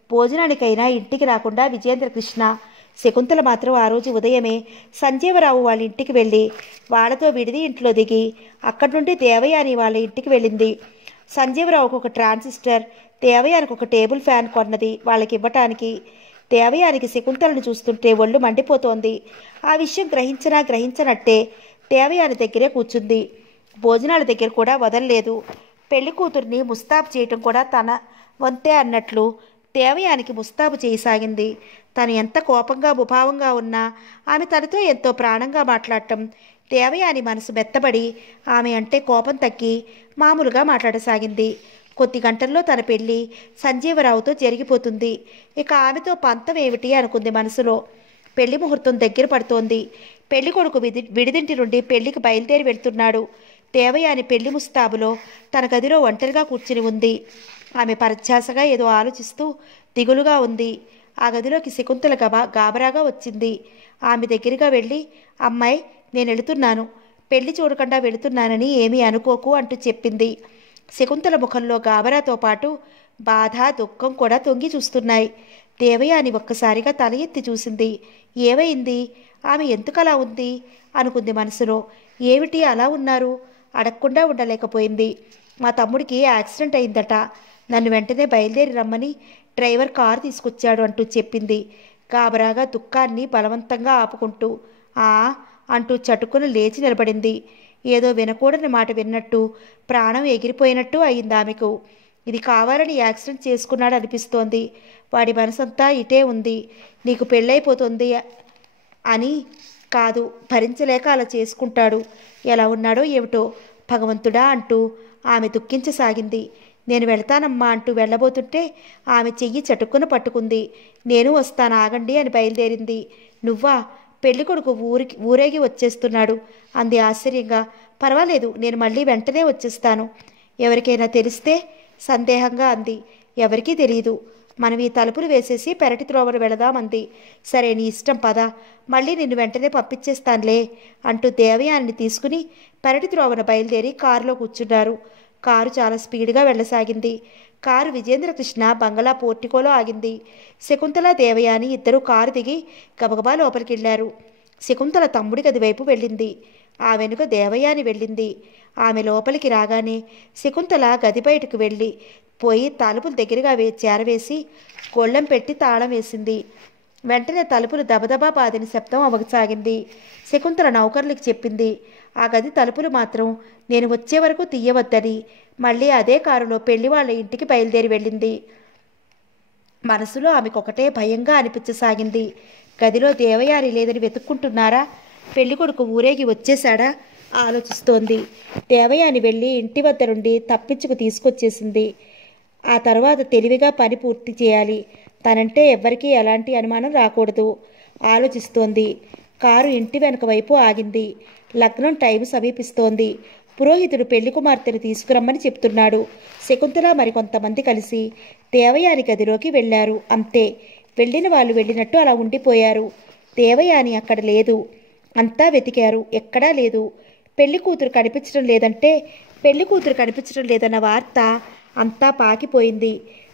భోజనానికైనా ఇంటికి రాకుండా విజయేంద్రకృష్ణ. శకుంతల మాత్రం ఆ రోజు ఉదయమే సంజీవరావు వాళ్ళ ఇంటికి వెళ్ళి వాళ్ళతో విడిది ఇంట్లో దిగి అక్కడి నుండి దేవయాని వాళ్ళ ఇంటికి వెళ్ళింది. సంజీవరావుకు ఒక ట్రాన్సిస్టర్, దేవయానికి ఒక టేబుల్ ఫ్యాన్ కొన్నది వాళ్ళకి ఇవ్వటానికి. దేవయానికి శకుంతలను చూస్తుంటే ఒళ్ళు మండిపోతోంది. ఆ విషయం గ్రహించనట్టే దేవయాని దగ్గరే కూర్చుంది. భోజనాల దగ్గర కూడా వదల్లేదు. పెళ్లి కూతుర్ని ముస్తాబు చేయటం కూడా తన వంతే అన్నట్లు దేవయానికి ముస్తాబు చేయసాగింది. తను ఎంత కోపంగా ముభావంగా ఉన్నా ఆమె తనతో ఎంతో ప్రాణంగా మాట్లాడటం దేవయాని మనసు మెత్తబడి ఆమె అంటే కోపం తగ్గి మామూలుగా మాట్లాడసాగింది. కొద్ది గంటల్లో తన పెళ్లి సంజీవరావుతో జరిగిపోతుంది. ఇక ఆమెతో పంతం ఏమిటి అనుకుంది మనసులో. పెళ్లి ముహూర్తం దగ్గర పడుతోంది. పెళ్లి కొడుకు విడిదింటి నుండి పెళ్లికి బయలుదేరి వెళ్తున్నాడు. దేవయాని పెళ్లి ముస్తాబులో తన గదిలో ఒంటరిగా కూర్చుని ఉంది. ఆమె పరధ్యాసగా ఏదో ఆలోచిస్తూ దిగులుగా ఉంది. ఆ గదిలోకి శకుంతల గాబరాగా వచ్చింది. ఆమె దగ్గరగా వెళ్ళి, అమ్మాయి నేను వెళుతున్నాను, పెళ్లి చూడకుండా వెళుతున్నానని ఏమీ అనుకోకు అంటూ చెప్పింది. శకుంతల ముఖంలో గాబరాతో పాటు బాధ, దుఃఖం కూడా తొంగి చూస్తున్నాయి. దేవయాని ఒక్కసారిగా తల ఎత్తి చూసింది. ఏమైంది? ఆమె ఎందుకలా ఉంది అనుకుంది మనసులో. ఏమిటి అలా ఉన్నారు? అడగకుండా ఉండలేకపోయింది. మా తమ్ముడికి యాక్సిడెంట్ అయిందట, నన్ను వెంటనే బయలుదేరి రమ్మని డ్రైవర్ కారు తీసుకొచ్చాడు అంటూ చెప్పింది. గాబరాగా దుఃఖాన్ని బలవంతంగా ఆపుకుంటూ అంటూ చటుకున లేచి నిలబడింది. ఏదో వినకూడని మాట విన్నట్టు, ప్రాణం ఎగిరిపోయినట్టు అయింది ఆమెకు. ఇది కావాలని యాక్సిడెంట్ చేసుకున్నాడు అనిపిస్తోంది. వాడి మనసంతా ఇటే ఉంది. నీకు పెళ్ళైపోతుంది అని కాదు, భరించలేక అలా చేసుకుంటాడు. ఎలా ఉన్నాడో ఏమిటో భగవంతుడా అంటూ ఆమె దుఃఖించసాగింది. నేను వెళతానమ్మా అంటూ వెళ్ళబోతుంటే ఆమె చెయ్యి చటుక్కున పట్టుకుంది. నేను వస్తాను, ఆగండి అని బయలుదేరింది. నువ్వా? పెళ్ళికొడుకు ఊరేగి వచ్చేస్తున్నాడు అంది ఆశ్చర్యంగా. పర్వాలేదు, నేను మళ్ళీ వెంటనే వచ్చేస్తాను. ఎవరికైనా తెలిస్తే సందేహంగా అంది. ఎవరికీ తెలియదు. మనం ఈ తలుపులు వేసేసి పెరటి త్రోవను వెళదామంది. సరే, నీ ఇష్టం, పద, మళ్ళీ నిన్ను వెంటనే పంపించేస్తానులే అంటూ దేవయానిని తీసుకుని పెరటి త్రోవను బయలుదేరి కారులో కూర్చున్నారు. కారు చాలా స్పీడ్గా వెళ్ళసాగింది. కారు విజేంద్రకృష్ణ బంగళా పోర్టికోలో ఆగింది. శకుంతల, దేవయాని ఇద్దరూ కారు దిగి గబగబా లోపలికి వెళ్ళారు. శకుంతల తమ్ముడి గది వైపు వెళ్ళింది. ఆ వెనుక దేవయాని వెళ్ళింది. ఆమె లోపలికి రాగానే శకుంతల గది బయటకు వెళ్ళి పోయి తలుపులు దగ్గరగా చేరవేసి గొళ్ళెం పెట్టి తాళం వేసింది. వెంటనే తలుపులు దబదబా బాదిన శబ్దం అవగసాగింది. శకుంతల నౌకర్లకు చెప్పింది, ఆ గది తలుపులు మాత్రం నేను వచ్చే వరకు తీయవద్దని. మళ్ళీ అదే కారులో పెళ్లి వాళ్ళ ఇంటికి బయలుదేరి వెళ్ళింది. మనసులో ఆమెకొకటే భయంగా అనిపించసాగింది. గదిలో దేవయాని లేదని వెతుక్కుంటున్నారా? పెళ్ళికొడుకు ఊరేగి వచ్చేశాడా ఆలోచిస్తోంది. దేవయాని వెళ్ళి ఇంటి వద్ద నుండి తప్పించుకు తీసుకొచ్చేసింది. ఆ తర్వాత తెలివిగా పని పూర్తి చేయాలి. తనంటే ఎవ్వరికీ ఎలాంటి అనుమానం రాకూడదు ఆలోచిస్తోంది. కారు ఇంటి వెనక వైపు ఆగింది. లగ్నం టైం సమీపిస్తోంది. పురోహితుడు పెళ్లి కుమార్తెను తీసుకురమ్మని చెప్తున్నాడు. శకుంతల మరికొంతమంది కలిసి దేవయాని గదిలోకి వెళ్ళారు. అంతే, వెళ్ళిన వాళ్ళు వెళ్ళినట్టు అలా ఉండిపోయారు. దేవయాని అక్కడ లేదు. అంతా వెతికారు, ఎక్కడా లేదు. పెళ్లి కూతురు కనిపించడం లేదన్న వార్త అంతా పాకిపోయింది.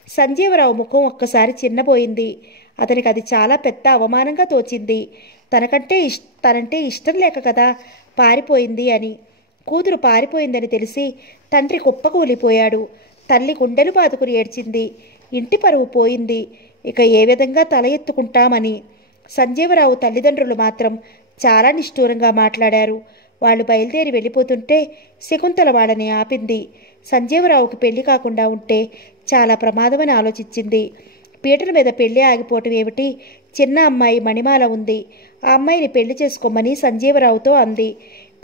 సంజీవరావు ముఖం ఒక్కసారి చిన్నబోయింది. అతనికి అది చాలా పెద్ద అవమానంగా తోచింది. తనంటే ఇష్టం లేక కదా పారిపోయింది అని. కూతురు పారిపోయిందని తెలిసి తండ్రి కుప్పకూలిపోయాడు. తల్లి గుండెలు బాదుకుని ఏడ్చింది. ఇంటి పరువు పోయింది. ఇక ఏ విధంగా తల ఎత్తుకుంటామని. సంజీవరావు తల్లిదండ్రులు మాత్రం చాలా నిష్ఠూరంగా మాట్లాడారు. వాళ్ళు బయలుదేరి వెళ్ళిపోతుంటే శకుంతల వాళ్ళని ఆపింది. సంజీవరావుకి పెళ్లి కాకుండా ఉంటే చాలా ప్రమాదమని ఆలోచించింది. పీటల మీద పెళ్లి ఆగిపోవటం ఏమిటి? చిన్న అమ్మాయి మణిమాల ఉంది. ఆ అమ్మాయిని పెళ్లి చేసుకోమని సంజీవరావుతో అంది.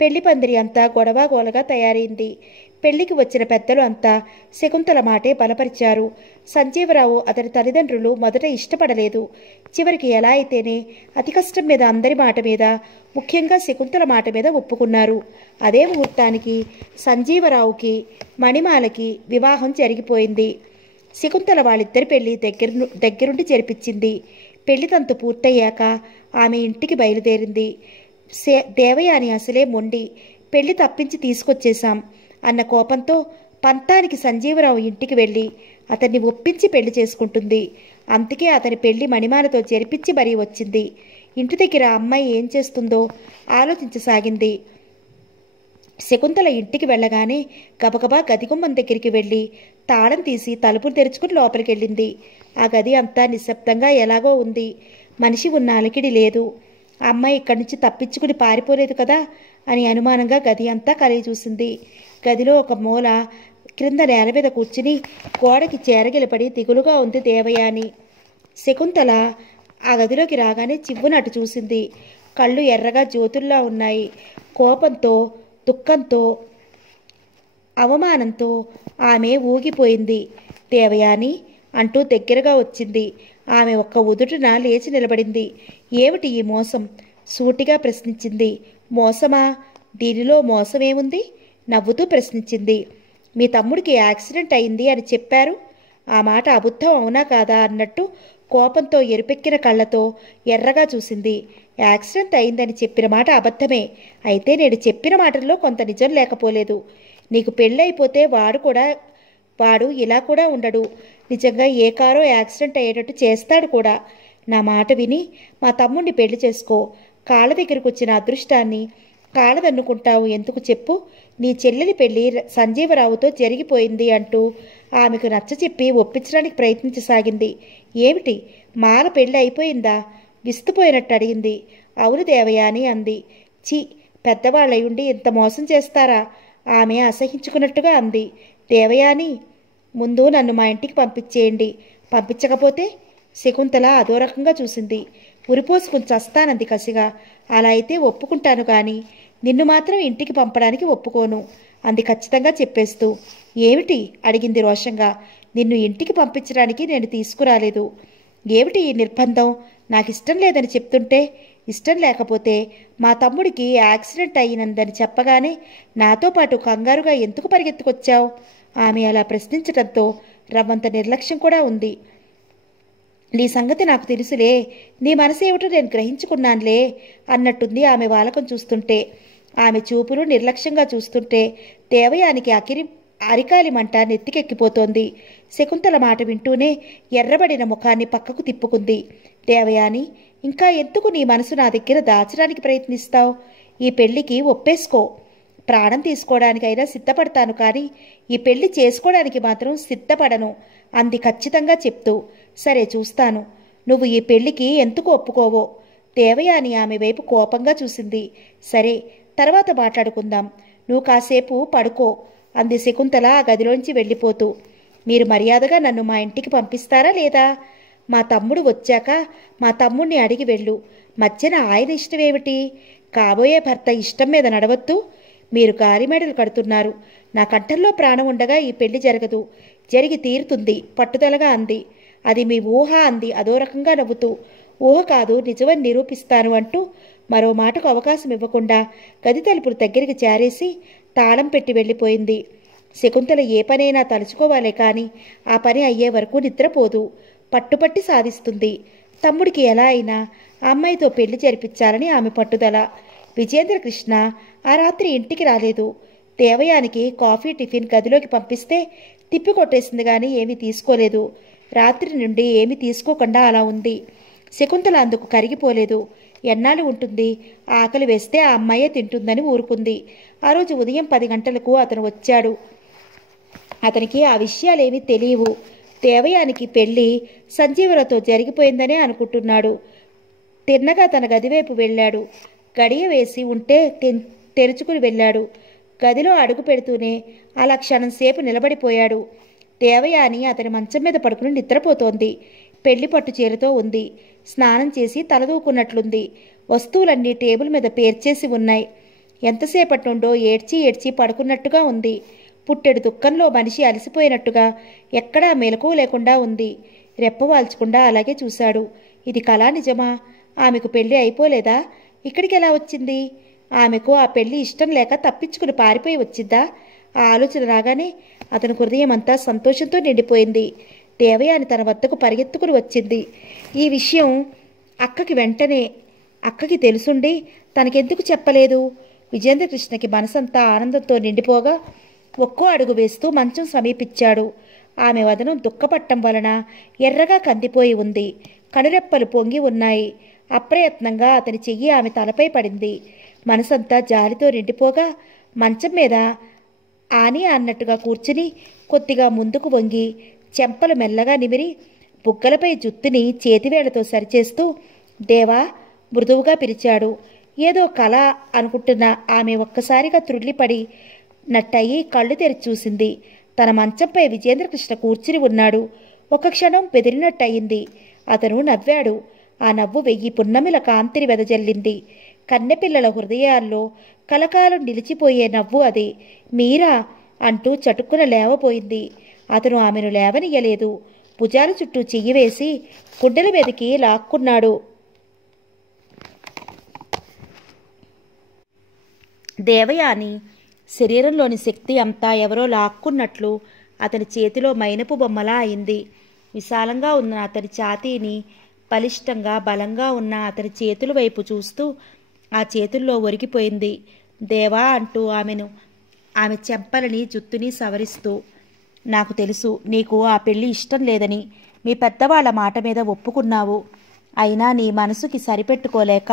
పెళ్లి పందిరి అంతా గొడవగోలగా తయారైంది. పెళ్లికి వచ్చిన పెద్దలు అంతా శకుంతల మాటే బలపరిచారు. సంజీవరావు అతని తల్లిదండ్రులు మొదట ఇష్టపడలేదు. చివరికి ఎలా అయితేనే అతి కష్టం మీద, అందరి మాట మీద, ముఖ్యంగా శకుంతల మాట మీద ఒప్పుకున్నారు. అదే ముహూర్తానికి సంజీవరావుకి మణిమాలకి వివాహం జరిగిపోయింది. శకుంతల వాళ్ళిద్దరి పెళ్లి దగ్గరుండి జరిపించింది. పెళ్లి తంతు పూర్తయ్యాక ఆమె ఇంటికి బయలుదేరింది. దేవయాని అసలే మొండి. పెళ్లి తప్పించి తీసుకొచ్చేశాం అన్న కోపంతో పంతానికి సంజీవరావు ఇంటికి వెళ్ళి అతన్ని ఒప్పించి పెళ్లి చేసుకుంటుంది. అందుకే అతని పెళ్లి మణిమాలతో జరిపించి మరీ వచ్చింది. ఇంటి దగ్గర అమ్మాయి ఏం చేస్తుందో ఆలోచించసాగింది. శకుంతల ఇంటికి వెళ్ళగానే గబగబా గదిగుమ్మం దగ్గరికి వెళ్ళి తాళం తీసి తలుపులు తెరుచుకుని లోపలికి వెళ్ళింది. ఆ గది అంతా నిశ్శబ్దంగా ఎలాగో ఉంది. మనిషి ఉన్న అలికిడి లేదు. ఆ అమ్మాయి ఇక్కడి నుంచి తప్పించుకుని పారిపోలేదు కదా అని అనుమానంగా గది అంతా కలిగి చూసింది. గదిలో ఒక మూల క్రింద నేల మీద కూర్చుని గోడకి చేరగిలపడి దిగులుగా ఉంది దేవయాని. శకుంతల ఆ గదిలోకి రాగానే చివ్వునట్టు చూసింది. కళ్ళు ఎర్రగా జ్యోతుల్లా ఉన్నాయి. కోపంతో, దుఃఖంతో, అవమానంతో ఆమె ఊగిపోయింది. దేవయాని అంటూ దగ్గరగా వచ్చింది. ఆమె ఒక్క ఉదుటున లేచి నిలబడింది. ఏమిటి ఈ మోసం? సూటిగా ప్రశ్నించింది. మోసమా? దీనిలో మోసమేముంది? నవ్వుతూ ప్రశ్నించింది. మీ తమ్ముడికి యాక్సిడెంట్ అయింది అని చెప్పారు. ఆ మాట అబద్ధం అవునా కాదా అన్నట్టు కోపంతో ఎరుపెక్కిన కళ్ళతో ఎర్రగా చూసింది. యాక్సిడెంట్ అయిందని చెప్పిన మాట అబద్ధమే. అయితే నేను చెప్పిన మాటల్లో కొంత నిజం లేకపోలేదు. నీకు పెళ్ళైపోతే వాడు ఇలా కూడా ఉండడు. నిజంగా ఏ కారో యాక్సిడెంట్ అయ్యేటట్టు చేస్తాడు కూడా. నా మాట విని మా తమ్ముడిని పెళ్లి చేసుకో. కాళ్ళ దగ్గరకు వచ్చిన అదృష్టాన్ని కాళ్ళదన్నుకుంటావు ఎందుకు చెప్పు? నీ చెల్లెలి పెళ్లి సంజీవరావుతో జరిగిపోయింది అంటూ ఆమెకు నచ్చచెప్పి ఒప్పించడానికి ప్రయత్నించసాగింది. ఏమిటి, మాల పెళ్ళి అయిపోయిందా? విస్తుపోయినట్టు అడిగింది. అవును దేవయాని అంది. చి, పెద్దవాళ్ళయుండి ఇంత మోసం చేస్తారా? ఆమె అసహించుకున్నట్టుగా అంది. దేవయాని, ముందు నన్ను మా ఇంటికి పంపించేయండి. పంపించకపోతే? శకుంతల అదో రకంగా చూసింది. ఉరిపోసుకుని చస్తానంది కసిగా. అలా అయితే ఒప్పుకుంటాను కానీ నిన్ను మాత్రం ఇంటికి పంపడానికి ఒప్పుకోను అంది ఖచ్చితంగా చెప్పేస్తూ. ఏమిటి అడిగింది రోషంగా. నిన్ను ఇంటికి పంపించడానికి నేను తీసుకురాలేదు. ఏమిటి ఈ నిర్బంధం? నాకు ఇష్టం లేదని చెప్తుంటే? ఇష్టం లేకపోతే మా తమ్ముడికి యాక్సిడెంట్ అయినందని చెప్పగానే నాతో పాటు కంగారుగా ఎందుకు పరిగెత్తుకొచ్చావు? ఆమె అలా ప్రశ్నించడంతో రవ్వంత నిర్లక్ష్యం కూడా ఉంది. నీ సంగతి నాకు తెలుసులే, నీ మనసేమిటో నేను గ్రహించుకున్నానులే అన్నట్టుంది ఆమె వాలకం చూస్తుంటే. ఆమె చూపులు నిర్లక్ష్యంగా చూస్తుంటే దేవయానికి అరికాలి మంట నెత్తికెక్కిపోతోంది. శకుంతల మాట వింటూనే ఎర్రబడిన ముఖాన్ని పక్కకు తిప్పుకుంది. దేవయాని, ఇంకా ఎందుకు నీ మనసు నా దగ్గర దాచడానికి ప్రయత్నిస్తావు? ఈ పెళ్లికి ఒప్పేసుకో. ప్రాణం తీసుకోవడానికైనా సిద్ధపడతాను కానీ ఈ పెళ్లి చేసుకోవడానికి మాత్రం సిద్ధపడను అంది ఖచ్చితంగా చెప్తూ. సరే చూస్తాను, నువ్వు ఈ పెళ్లికి ఎందుకు ఒప్పుకోవో. దేవయాని ఆమె వైపు కోపంగా చూసింది. సరే, తర్వాత మాట్లాడుకుందాం, నువ్వు కాసేపు పడుకో అంది శకుంతల ఆ గదిలోంచి వెళ్ళిపోతూ. మీరు మర్యాదగా నన్ను మా ఇంటికి పంపిస్తారా లేదా? మా తమ్ముడు వచ్చాక మా తమ్ముడిని అడిగి వెళ్ళు. మధ్యన ఆయన ఇష్టమేమిటి? కాబోయే భర్త ఇష్టం మీద నడవద్దు. మీరు గాలిమేడలు కడుతున్నారు. నా కంఠంలో ప్రాణం ఉండగా ఈ పెళ్లి జరగదు. జరిగి తీరుతుంది పట్టుదలగా అంది. అది మీ ఊహ అంది అదో రకంగా నవ్వుతూ. ఊహ కాదు, నిజమని నిరూపిస్తాను అంటూ మరో మాటకు అవకాశం ఇవ్వకుండా గది తలుపులు దగ్గరికి చేరేసి తాళం పెట్టి వెళ్ళిపోయింది. శకుంతల ఏ పనైనా తలుచుకోవాలే కానీ ఆ పని అయ్యే వరకు నిద్రపోదు. పట్టుపట్టి సాధిస్తుంది. తమ్ముడికి ఎలా అయినా ఆ అమ్మాయితో పెళ్లి జరిపించాలని ఆమె పట్టుదల. విజేంద్రకృష్ణ ఆ రాత్రి ఇంటికి రాలేదు. దేవయానికి కాఫీ టిఫిన్ గదిలోకి పంపిస్తే తిప్పికొట్టేసింది కానీ ఏమీ తీసుకోలేదు. రాత్రి నుండి ఏమీ తీసుకోకుండా అలా ఉంది. శకుంతల అందుకు కరిగిపోలేదు. ఎన్నాళ్ళు ఉంటుంది? ఆకలి వేస్తే ఆ అమ్మాయే తింటుందని ఊరుకుంది. ఆ రోజు ఉదయం 10 గంటలకు అతను వచ్చాడు. అతనికి ఆ విషయాలేమీ తెలియవు. దేవయానికి పెళ్లి సంజీవలతో జరిగిపోయిందనే అనుకుంటున్నాడు. తిన్నగా తన గదివైపు వెళ్ళాడు. గడియ వేసి ఉంటే తెరుచుకుని వెళ్ళాడు. గదిలో అడుగు పెడుతూనే అలా క్షణంసేపు నిలబడిపోయాడు. దేవయాని అతని మంచం మీద పడుకుని నిద్రపోతోంది. పెళ్లి పట్టు చీరతో ఉంది. స్నానం చేసి తలదూకున్నట్లుంది. వస్తువులన్నీ టేబుల్ మీద పేర్చేసి ఉన్నాయి. ఎంతసేపటి నుండో ఏడ్చి ఏడ్చి పడుకున్నట్టుగా ఉంది. పుట్టెడు దుఃఖంలో మనిషి అలసిపోయినట్టుగా ఎక్కడా మెలకువ లేకుండా ఉంది. రెప్పవాల్చకుండా అలాగే చూశాడు. ఇది కళా నిజమా? ఆమెకు పెళ్లి అయిపోలేదా? ఇక్కడికి ఎలా వచ్చింది? ఆమెకు ఆ పెళ్లి ఇష్టం లేక తప్పించుకుని పారిపోయి వచ్చిందా? ఆ ఆలోచన రాగానే అతని హృదయం అంతా సంతోషంతో నిండిపోయింది. దేవయాని తన వద్దకు పరిగెత్తుకుని వచ్చింది. ఈ విషయం అక్కకి తెలుసుండి తనకెందుకు చెప్పలేదు? విజేంద్రకృష్ణకి మనసంతా ఆనందంతో నిండిపోగా ఒక్కో అడుగు వేస్తూ మంచం సమీపించాడు. ఆమె వదనం దుఃఖపట్టం వలన ఎర్రగా కందిపోయి ఉంది. కనురెప్పలు పొంగి ఉన్నాయి. అప్రయత్నంగా అతని చెయ్యి ఆమె తలపై పడింది. మనసంతా జాలితో నిండిపోగా మంచం మీద ఆని అన్నట్టుగా కూర్చుని కొద్దిగా ముందుకు వంగి చెంపలు మెల్లగా నిమిరి బుగ్గలపై జుత్తుని చేతివేళ్లతో సరిచేస్తూ దేవా మృదువుగా పిలిచాడు. ఏదో కళ అనుకుంటున్న ఆమె ఒక్కసారిగా త్రుళ్ళిపడి నట్టయి కళ్ళు తెరిచి చూసింది. తన మంచంపై విజేంద్రకృష్ణ కూర్చుని ఉన్నాడు. ఒక క్షణం బెదిరినట్టయింది. అతను నవ్వాడు. ఆ నవ్వు 1000 పున్నమిల కాంతిని వెదజల్లింది. కన్నెపిల్లల హృదయాల్లో కలకాలం నిలిచిపోయే నవ్వు అది. మీరా అంటూ చటుక్కున లేవపోయింది. అతను ఆమెను లేవనియ్యలేదు. భుజాల చుట్టూ చెయ్యి వేసి గుడ్డల మీదకి లాక్కున్నాడు. దేవయాని శరీరంలోని శక్తి అంతా ఎవరో లాక్కున్నట్లు అతని చేతిలో మైనపు బొమ్మలా అయింది. విశాలంగా ఉన్న అతని ఛాతీని, బలిష్టంగా బలంగా ఉన్న అతని చేతుల వైపు చూస్తూ ఆ చేతుల్లో ఒరిగిపోయింది. దేవా అంటూ ఆమె చెంపలని జుత్తుని సవరిస్తూ, నాకు తెలుసు నీకు ఆ పెళ్లి ఇష్టం లేదని. మీ పెద్దవాళ్ల మాట మీద ఒప్పుకున్నావు. అయినా నీ మనసుకి సరిపెట్టుకోలేక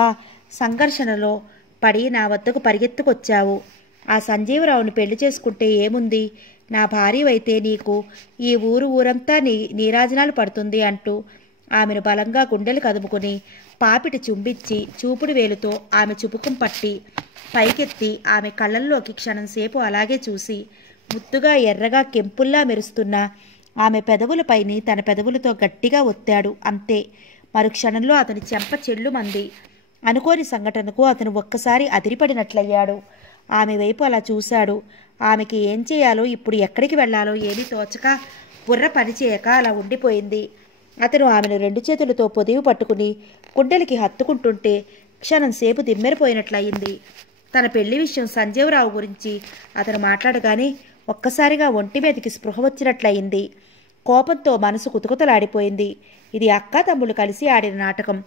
సంఘర్షణలో పడి నా వద్దకు పరిగెత్తుకొచ్చావు. ఆ సంజీవరావుని పెళ్లి చేసుకుంటే ఏముంది, నా భార్యవైతే నీకు ఈ ఊరంతా నీరాజనాలు పడుతుంది అంటూ ఆమెను బలంగా గుండెలు కదుముకుని పాపిటి చుంబిచ్చి చూపుడు వేలుతో ఆమె చుపుకం పట్టి పైకెత్తి ఆమె కళ్ళల్లోకి క్షణంసేపు అలాగే చూసి ముద్దుగా ఎర్రగా కెంపుల్లా మెరుస్తున్న ఆమె పెదవులపైని తన పెదవులతో గట్టిగా ఒత్తాడు. అంతే. మరుక్షణంలో అతని చెంప చెల్లుమంది. అనుకోని సంఘటనకు అతను ఒక్కసారి అదిరిపడినట్లయ్యాడు. ఆమె వైపు అలా చూశాడు. ఆమెకి ఏం చేయాలో, ఇప్పుడు ఎక్కడికి వెళ్లాలో ఏమీ తోచక బుర్ర పనిచేయక అలా ఉండిపోయింది. అతను ఆమెను 2 చేతులతో పొదివి పట్టుకుని గుండెలకి హత్తుకుంటుంటే క్షణంసేపు దిమ్మెరిపోయినట్లయింది. తన పెళ్లి విషయం సంజీవరావు గురించి అతను మాట్లాడగానే ఒక్కసారిగా ఒంటి మీదకి స్పృహ వచ్చినట్లయింది. కోపంతో మనసు కుతుకుతలాడిపోయింది. ఇది అక్కా తమ్ముళ్ళు కలిసి ఆడిన నాటకం.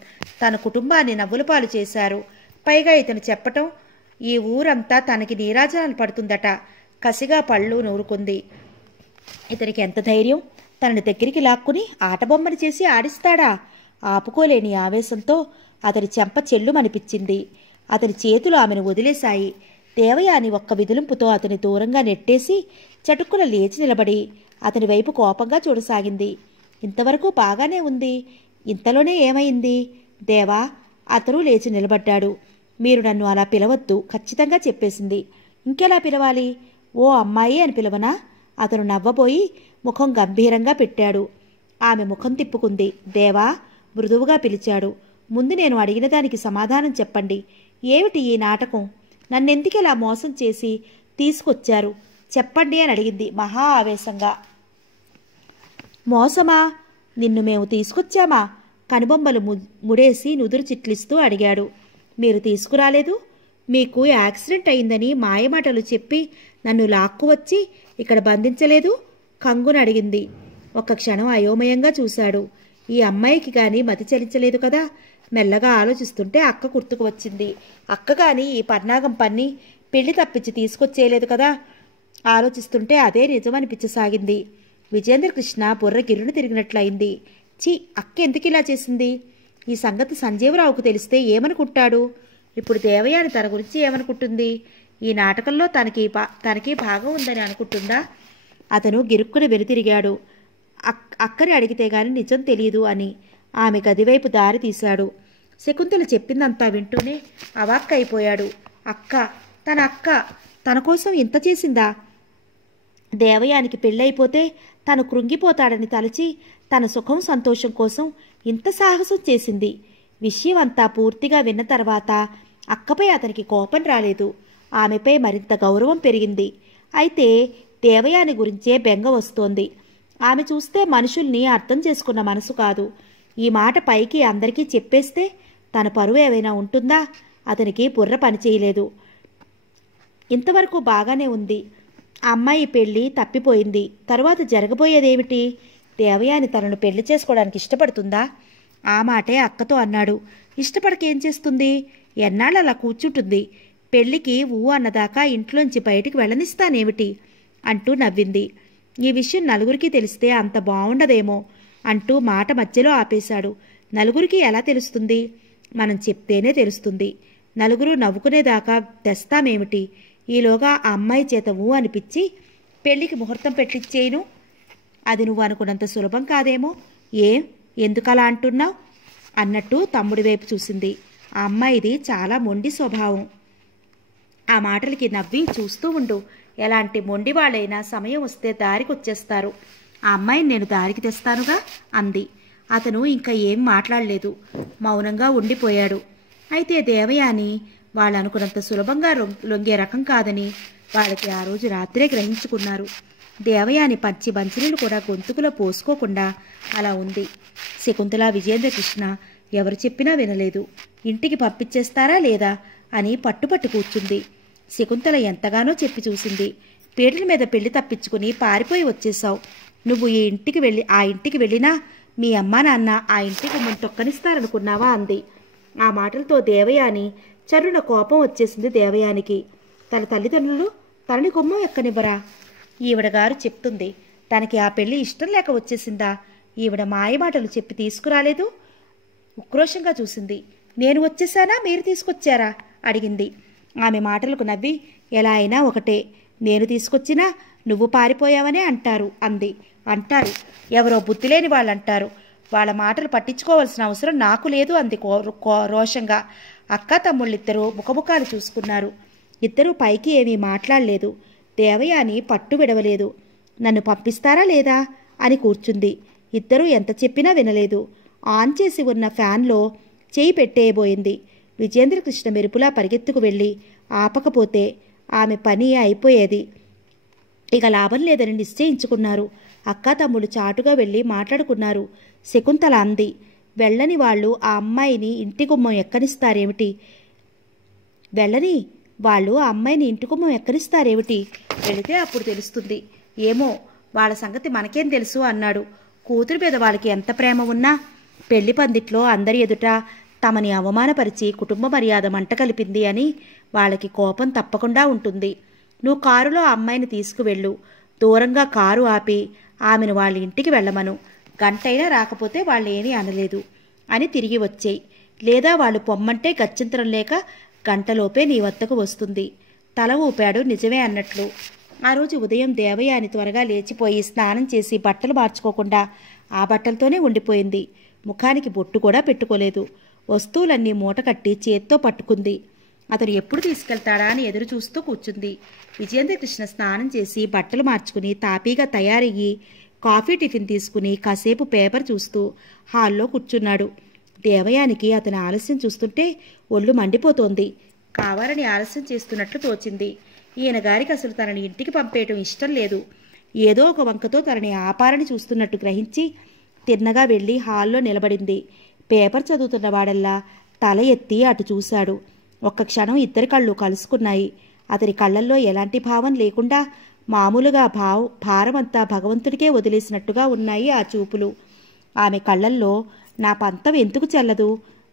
తన కుటుంబాన్ని నవ్వులపాలు చేశారు. పైగా ఇతను చెప్పటం ఈ ఊరంతా తనకి నీరాజనాలు పడుతుందట. కసిగా పళ్ళు నూరుకుంది. ఇతనికి ఎంత ధైర్యం! తనని దగ్గరికి లాక్కుని ఆటబొమ్మని చేసి ఆడిస్తాడా? ఆపుకోలేని ఆవేశంతో అతని చెంప చెల్లుమనిపించింది. అతని చేతులు ఆమెను వదిలేశాయి. దేవయాని ఒక్క విదులింపుతో అతని దూరంగా నెట్టేసి చటుక్కున లేచి నిలబడి అతని వైపు కోపంగా చూడసాగింది. ఇంతవరకు బాగానే ఉంది, ఇంతలోనే ఏమైంది? దేవా! అతను లేచి నిలబడ్డాడు. మీరు నన్ను అలా పిలవద్దు, ఖచ్చితంగా చెప్పేసింది. ఇంకెలా పిలవాలి? ఓ అమ్మాయి అని పిలవనా? అతను నవ్వబోయి ముఖం గంభీరంగా పెట్టాడు. ఆమె ముఖం తిప్పుకుంది. దేవా! మృదువుగా పిలిచాడు. ముందు నేను అడిగిన దానికి సమాధానం చెప్పండి. ఏమిటి ఈ నాటకం? నన్నెందుకిలా మోసం చేసి తీసుకొచ్చారు? చెప్పండి అని అడిగింది మహా ఆవేశంగా. మోసమా? నిన్ను మేము తీసుకొచ్చామా? కనుబొమ్మలు ముడేసి నుదురు చిట్లిస్తూ అడిగాడు. మీరు తీసుకురాలేదు. మీకు యాక్సిడెంట్ అయిందని మాయమాటలు చెప్పి నన్ను లాక్కువచ్చి ఇక్కడ బంధించలేదు? కంగున అడిగింది. ఒక్క క్షణం అయోమయంగా చూశాడు. ఈ అమ్మాయికి గాని మతి చలించలేదు కదా. మెల్లగా ఆలోచిస్తుంటే అక్క గుర్తుకు వచ్చింది. అక్క గాని ఈ పన్నాగం పన్ని పెళ్లి తప్పించి తీసుకొచ్చేయలేదు కదా. ఆలోచిస్తుంటే అదే నిజమనిపించసాగింది. విజేంద్రకృష్ణ బుర్ర గిర్రును తిరిగినట్లయింది. ఛీ, అక్క ఎందుకు ఇలా చేసింది? ఈ సంగతి సంజీవరావుకు తెలిస్తే ఏమనుకుంటాడు? ఇప్పుడు దేవయాని తన గురించి ఏమనుకుంటుంది? ఈ నాటకంలో తనకి భాగం ఉందని అనుకుంటుందా? అతను గిరుక్కుని వెనుతిరిగాడు. అక్కని అడిగితే గాని నిజం తెలియదు అని. ఆమె గదివైపు దారి తీశాడు. శకుంతల చెప్పిందంతా వింటూనే అవాక్కైపోయాడు. అక్క, తన కోసం ఇంత చేసిందా? దేవయానికి పెళ్ళైపోతే తను కృంగిపోతాడని తలచి తన సుఖం సంతోషం కోసం ఇంత సాహసం చేసింది. విషయం అంతా పూర్తిగా విన్న తర్వాత అక్కపై అతనికి కోపం రాలేదు. ఆమెపై మరింత గౌరవం పెరిగింది. అయితే దేవయాని గురించే బెంగ వస్తోంది. ఆమె చూస్తే మనుషుల్ని అర్థం చేసుకున్న మనసు కాదు. ఈ మాట పైకి అందరికీ చెప్పేస్తే తన పరువు ఏమైనా ఉంటుందా? అతనికి బుర్ర పనిచేయలేదు. ఇంతవరకు బాగానే ఉంది. ఆ అమ్మాయి పెళ్లి తప్పిపోయింది. తరువాత జరగబోయేదేమిటి? దేవయాని తనను పెళ్లి చేసుకోవడానికి ఇష్టపడుతుందా? ఆ మాటే అక్కతో అన్నాడు. ఇష్టపడకేం చేస్తుంది? ఎన్నాళ్ళు అలా కూర్చుంటుంది? పెళ్లికి అన్నదాకా ఇంట్లోంచి బయటికి వెళ్ళనిస్తానేమిటి అంటూ నవ్వింది. ఈ విషయం నలుగురికి తెలిస్తే అంత బాగుండదేమో అంటూ మాట మధ్యలో ఆపేశాడు. నలుగురికి ఎలా తెలుస్తుంది? మనం చెప్తేనే తెలుస్తుంది. నలుగురు నవ్వుకునేదాకా తెస్తామేమిటి? ఈలోగా ఆ అమ్మాయి చేత అనిపించి పెళ్లికి ముహూర్తం పెట్టిచ్చేయను. అది నువ్వు అనుకున్నంత సులభం కాదేమో. ఎందుకలా అంటున్నావు అన్నట్టు తమ్ముడి వైపు చూసింది. ఆ అమ్మాయిది చాలా మొండి స్వభావం. ఆ మాటలకి నవ్వి చూస్తూ ఉండు. ఎలాంటి మొండి వాళ్ళైనా సమయం వస్తే దారికి వచ్చేస్తారు. ఆ అమ్మాయిని నేను దారికి తెస్తానుగా అంది. అతను ఇంకా ఏం మాట్లాడలేదు. మౌనంగా ఉండిపోయాడు. అయితే దేవయాని వాళ్ళు అనుకున్నంత సులభంగా లొంగే రకం కాదని వాళ్ళకి ఆ రోజు రాత్రే గ్రహించుకున్నారు. దేవయాని పచ్చి బంచినీళ్ళు కూడా గొంతుకులో పోసుకోకుండా అలా ఉంది. శకుంతల, విజేంద్రకృష్ణ ఎవరు చెప్పినా వినలేదు. ఇంటికి పంపించేస్తారా లేదా అని పట్టుపట్టు కూర్చుంది. శకుంతల ఎంతగానో చెప్పి చూసింది. పీటల మీద పెళ్లి తప్పించుకుని పారిపోయి వచ్చేశావు. నువ్వు ఆ ఇంటికి వెళ్ళినా మీ అమ్మా నాన్న ఆ ఇంటికి ముందు తొక్కనిస్తారనుకున్నావా అంది. ఆ మాటలతో దేవయాని చరుణ కోపం వచ్చేసింది దేవయానికి. తన తల్లిదండ్రులు తనని గుమ్మం ఎక్కనివ్వరా? ఈవిడగారు చెప్తుంది. తనకి ఆ పెళ్లి ఇష్టం లేక వచ్చేసిందా? ఈవిడ మాయమాటలు చెప్పి తీసుకురాలేదు. ఉక్రోషంగా చూసింది. నేను వచ్చేసానా, మీరు తీసుకొచ్చారా అడిగింది. ఆమె మాటలకు నవ్వి, ఎలా అయినా ఒకటే, నేను తీసుకొచ్చినా నువ్వు పారిపోయావనే అంటారు అంది. అంటారు, ఎవరో బుద్ధి లేని వాళ్ళు అంటారు. వాళ్ళ మాటలు పట్టించుకోవాల్సిన అవసరం నాకు లేదు అంది రోషంగా. అక్క తమ్ముళ్ళిద్దరూ ముఖముఖాలు చూసుకున్నారు. ఇద్దరూ పైకి ఏమీ మాట్లాడలేదు. దేవయాని పట్టు విడవలేదు. నన్ను పంపిస్తారా లేదా అని కూర్చుంది. ఇద్దరూ ఎంత చెప్పినా వినలేదు. ఆన్ చేసి ఉన్న ఫ్యాన్లో చేయి పెట్టేయబోయింది. విజేంద్రకృష్ణ మెరుపులా పరిగెత్తుకు వెళ్ళి ఆపకపోతే ఆమె పని అయిపోయేది. ఇక లాభం లేదని నిశ్చయించుకున్నారు. అక్కా తమ్ముడు చాటుగా వెళ్ళి మాట్లాడుకున్నారు. శకుంతల అంది, వెళ్ళని వాళ్ళు ఆ అమ్మాయిని ఇంటి గుమ్మం ఎక్కనిస్తారేమిటి? వెళ్ళని వాళ్ళు ఆ అమ్మాయిని ఇంటి గుమ్మం ఎక్కనిస్తారేమిటి? వెళితే అప్పుడు తెలుస్తుంది. ఏమో, వాళ్ళ సంగతి మనకేం తెలుసు అన్నాడు. కూతురు మీద వాళ్ళకి ఎంత ప్రేమ ఉన్నా పెళ్లి పందిట్లో అందరి ఎదుట తమని అవమానపరిచి కుటుంబ మర్యాద మంట కలిపింది అని వాళ్ళకి కోపం తప్పకుండా ఉంటుంది. నువ్వు కారులో ఆ అమ్మాయిని తీసుకువెళ్ళు. దూరంగా కారు ఆపి ఆమెను వాళ్ళ ఇంటికి వెళ్ళమను. గంటైనా రాకపోతే వాళ్ళు ఏమీ అనలేదు అని తిరిగి వచ్చేయి. లేదా వాళ్ళు పొమ్మంటే గత్యంతరం లేక గంటలోపే నీ వద్దకు వస్తుంది. తల ఊపాడు నిజమే అన్నట్లు. ఆ రోజు ఉదయం దేవయాని త్వరగా లేచిపోయి స్నానం చేసి బట్టలు మార్చుకోకుండా ఆ బట్టలతోనే ఉండిపోయింది. ముఖానికి బొట్టు కూడా పెట్టుకోలేదు. వస్తువులన్నీ మూట కట్టి చేత్తో పట్టుకుంది. అతను ఎప్పుడు తీసుకెళ్తాడా అని ఎదురు చూస్తూ కూర్చుంది. విజేంద్రకృష్ణ స్నానం చేసి బట్టలు మార్చుకుని తాపీగా తయారయ్యి కాఫీ టిఫిన్ తీసుకుని కాసేపు పేపర్ చూస్తూ హాల్లో కూర్చున్నాడు. దేవయానికి అతని ఆలస్యం చూస్తుంటే ఒళ్ళు మండిపోతోంది. కావాలని ఆలస్యం చేస్తున్నట్లు తోచింది. ఈయన గారికి అసలు తనని ఇంటికి పంపేయటం ఇష్టం లేదు. ఏదో ఒక వంకతో తనని ఆపారని చూస్తున్నట్టు గ్రహించి తిన్నగా వెళ్ళి హాల్లో నిలబడింది. పేపర్ చదువుతున్న వాడల్లా తల ఎత్తి అటు చూశాడు. ఒక్క క్షణం ఇద్దరి కళ్ళు కలుసుకున్నాయి. అతని కళ్ళల్లో ఎలాంటి భావం లేకుండా మామూలుగా భారమంతా భగవంతుడికే వదిలేసినట్టుగా ఉన్నాయి ఆ చూపులు. ఆమె కళ్ళల్లో నా పంతం ఎందుకు చెల్లదు?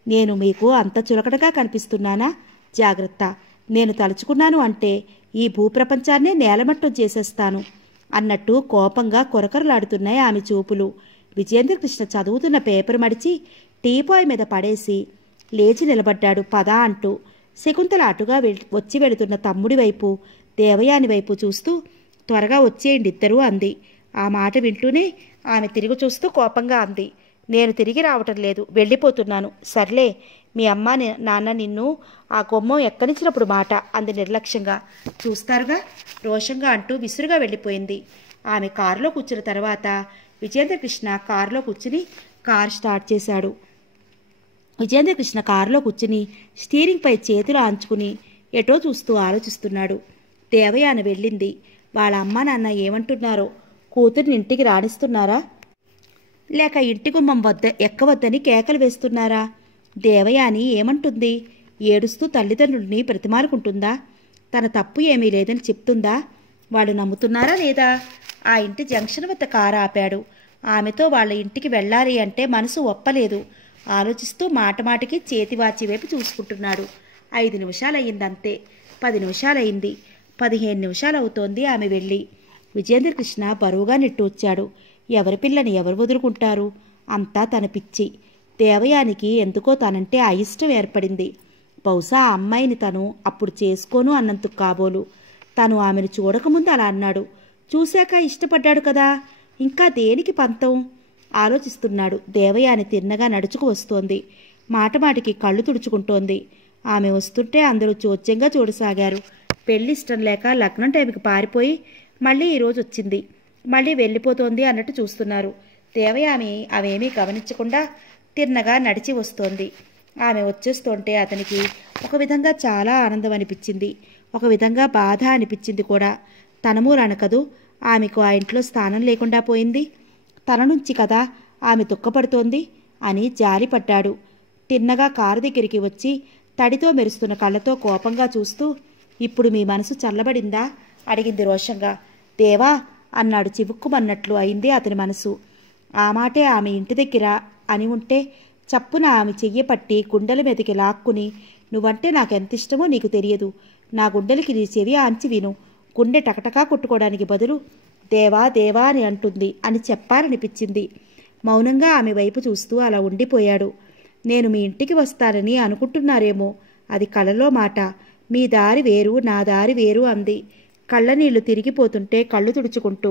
నేను మీకు అంత చులకడగా కనిపిస్తున్నానా? జాగ్రత్త, నేను తలుచుకున్నాను అంటే ఈ భూప్రపంచాన్నే నేలమట్టం చేసేస్తాను అన్నట్టు కోపంగా కొరకరలాడుతున్నాయి ఆమె చూపులు. విజేంద్రకృష్ణ చదువుతున్న పేపర్ మడిచి టీపాయ్ మీద పడేసి లేచి నిలబడ్డాడు. పద అంటూ. శకుంతల అటుగా వచ్చి వెళుతున్న తమ్ముడి వైపు, దేవయాని వైపు చూస్తూ త్వరగా వచ్చేయండి ఇద్దరూ అంది. ఆ మాట వింటూనే ఆమె తిరిగి చూస్తూ కోపంగా అంది, నేను తిరిగి రావటం లేదు, వెళ్ళిపోతున్నాను. సర్లే, మీ అమ్మ నాన్న నిన్ను ఆ గుమ్మం ఎక్కనిచ్చినప్పుడు మాట అంది నిర్లక్ష్యంగా. చూస్తారుగా రోషంగా అంటూ విసురుగా వెళ్ళిపోయింది. ఆమె కారులో కూర్చున్న తర్వాత విజేంద్రకృష్ణ కారులో కూర్చుని కారు స్టార్ట్ చేశాడు. విజేంద్రకృష్ణ కారులో కూర్చుని స్టీరింగ్పై చేతులు ఆంచుకుని ఎటో చూస్తూ ఆలోచిస్తున్నాడు. దేవయాని వెళ్ళింది. వాళ్ళ అమ్మ నాన్న ఏమంటున్నారో? కూతురిని ఇంటికి రాణిస్తున్నారా, లేక ఇంటి గుమ్మం వద్ద ఎక్కవద్దని కేకలు వేస్తున్నారా? దేవయాని ఏమంటుంది? ఏడుస్తూ తల్లిదండ్రుల్ని ప్రతిమాలుకుంటుందా? తన తప్పు ఏమీ లేదని చెప్తుందా? వాళ్ళు నమ్ముతున్నారా లేదా? ఆ ఇంటి జంక్షన్ వద్ద కారు ఆపాడు. ఆమెతో వాళ్ళ ఇంటికి వెళ్ళాలి అంటే మనసు ఒప్పలేదు. ఆలోచిస్తూ మాటమాటికి చేతివాచి వైపు చూసుకుంటున్నాడు. 5 నిమిషాలయ్యిందంతే. 10 నిమిషాలయ్యింది. 15 నిమిషాలవుతోంది ఆమె వెళ్ళి. విజేంద్రకృష్ణ బరువుగా నెట్టొచ్చాడు. ఎవరి పిల్లని ఎవరు వదులుకుంటారు? అంతా తన పిచ్చి. దేవయానికి ఎందుకో తనంటే అయిష్టం ఏర్పడింది. బహుశా ఆ అమ్మాయిని తను అప్పుడు చేసుకోను అన్నందుకు కాబోలు. తను ఆమెను చూడకముందు అలా అన్నాడు. చూశాక ఇష్టపడ్డాడు కదా, ఇంకా దేనికి పంతం? ఆలోచిస్తున్నాడు. దేవయాని తిన్నగా నడుచుకు వస్తోంది. మాటమాటికి కళ్ళు తుడుచుకుంటోంది. ఆమె వస్తుంటే అందరూ చోద్యంగా చూడసాగారు. పెళ్లి ఇష్టం లేక లగ్నం టైంకి పారిపోయి మళ్ళీ ఈరోజు వచ్చింది, మళ్ళీ వెళ్ళిపోతోంది అన్నట్టు చూస్తున్నారు. దేవయాని అవేమీ గమనించకుండా తిన్నగా నడిచి వస్తోంది. ఆమె వచ్చేస్తుంటే అతనికి ఒక విధంగా చాలా ఆనందం అనిపించింది, ఒక విధంగా బాధ అనిపించింది కూడా. తనమూరాన కదూ ఆమెకు ఆ ఇంట్లో స్థానం లేకుండా పోయింది. తన నుంచి కదా ఆమె దుఃఖపడుతోంది అని జాలిపడ్డాడు. తిన్నగా కారు దగ్గరికి వచ్చి తడితో మెరుస్తున్న కళ్ళతో కోపంగా చూస్తూ, ఇప్పుడు మీ మనసు చల్లబడిందా అడిగింది రోషంగా. దేవా అన్నాడు. చివుక్కుమన్నట్లు అయింది అతని మనసు. ఆ మాటే ఆమె ఇంటి దగ్గర అని ఉంటే చప్పున ఆమె చెయ్యి పట్టి గుండెల మీదకి లాక్కుని, నువ్వంటే నాకెంత ఇష్టమో నీకు తెలియదు. నా గుండెలకి నీ చెవి ఆంచి విను. గుండె టకటకా కొట్టుకోవడానికి బదులు దేవా దేవా అని అంటుంది అని చెప్పాలనిపించింది. మౌనంగా ఆమె వైపు చూస్తూ అలా ఉండిపోయాడు. నేను మీ ఇంటికి వస్తానని అనుకుంటున్నారేమో, అది కలలో మాట. మీ దారి వేరు, నా దారి వేరు అంది కళ్ళనీళ్లు తిరిగిపోతుంటే కళ్ళు తుడుచుకుంటూ.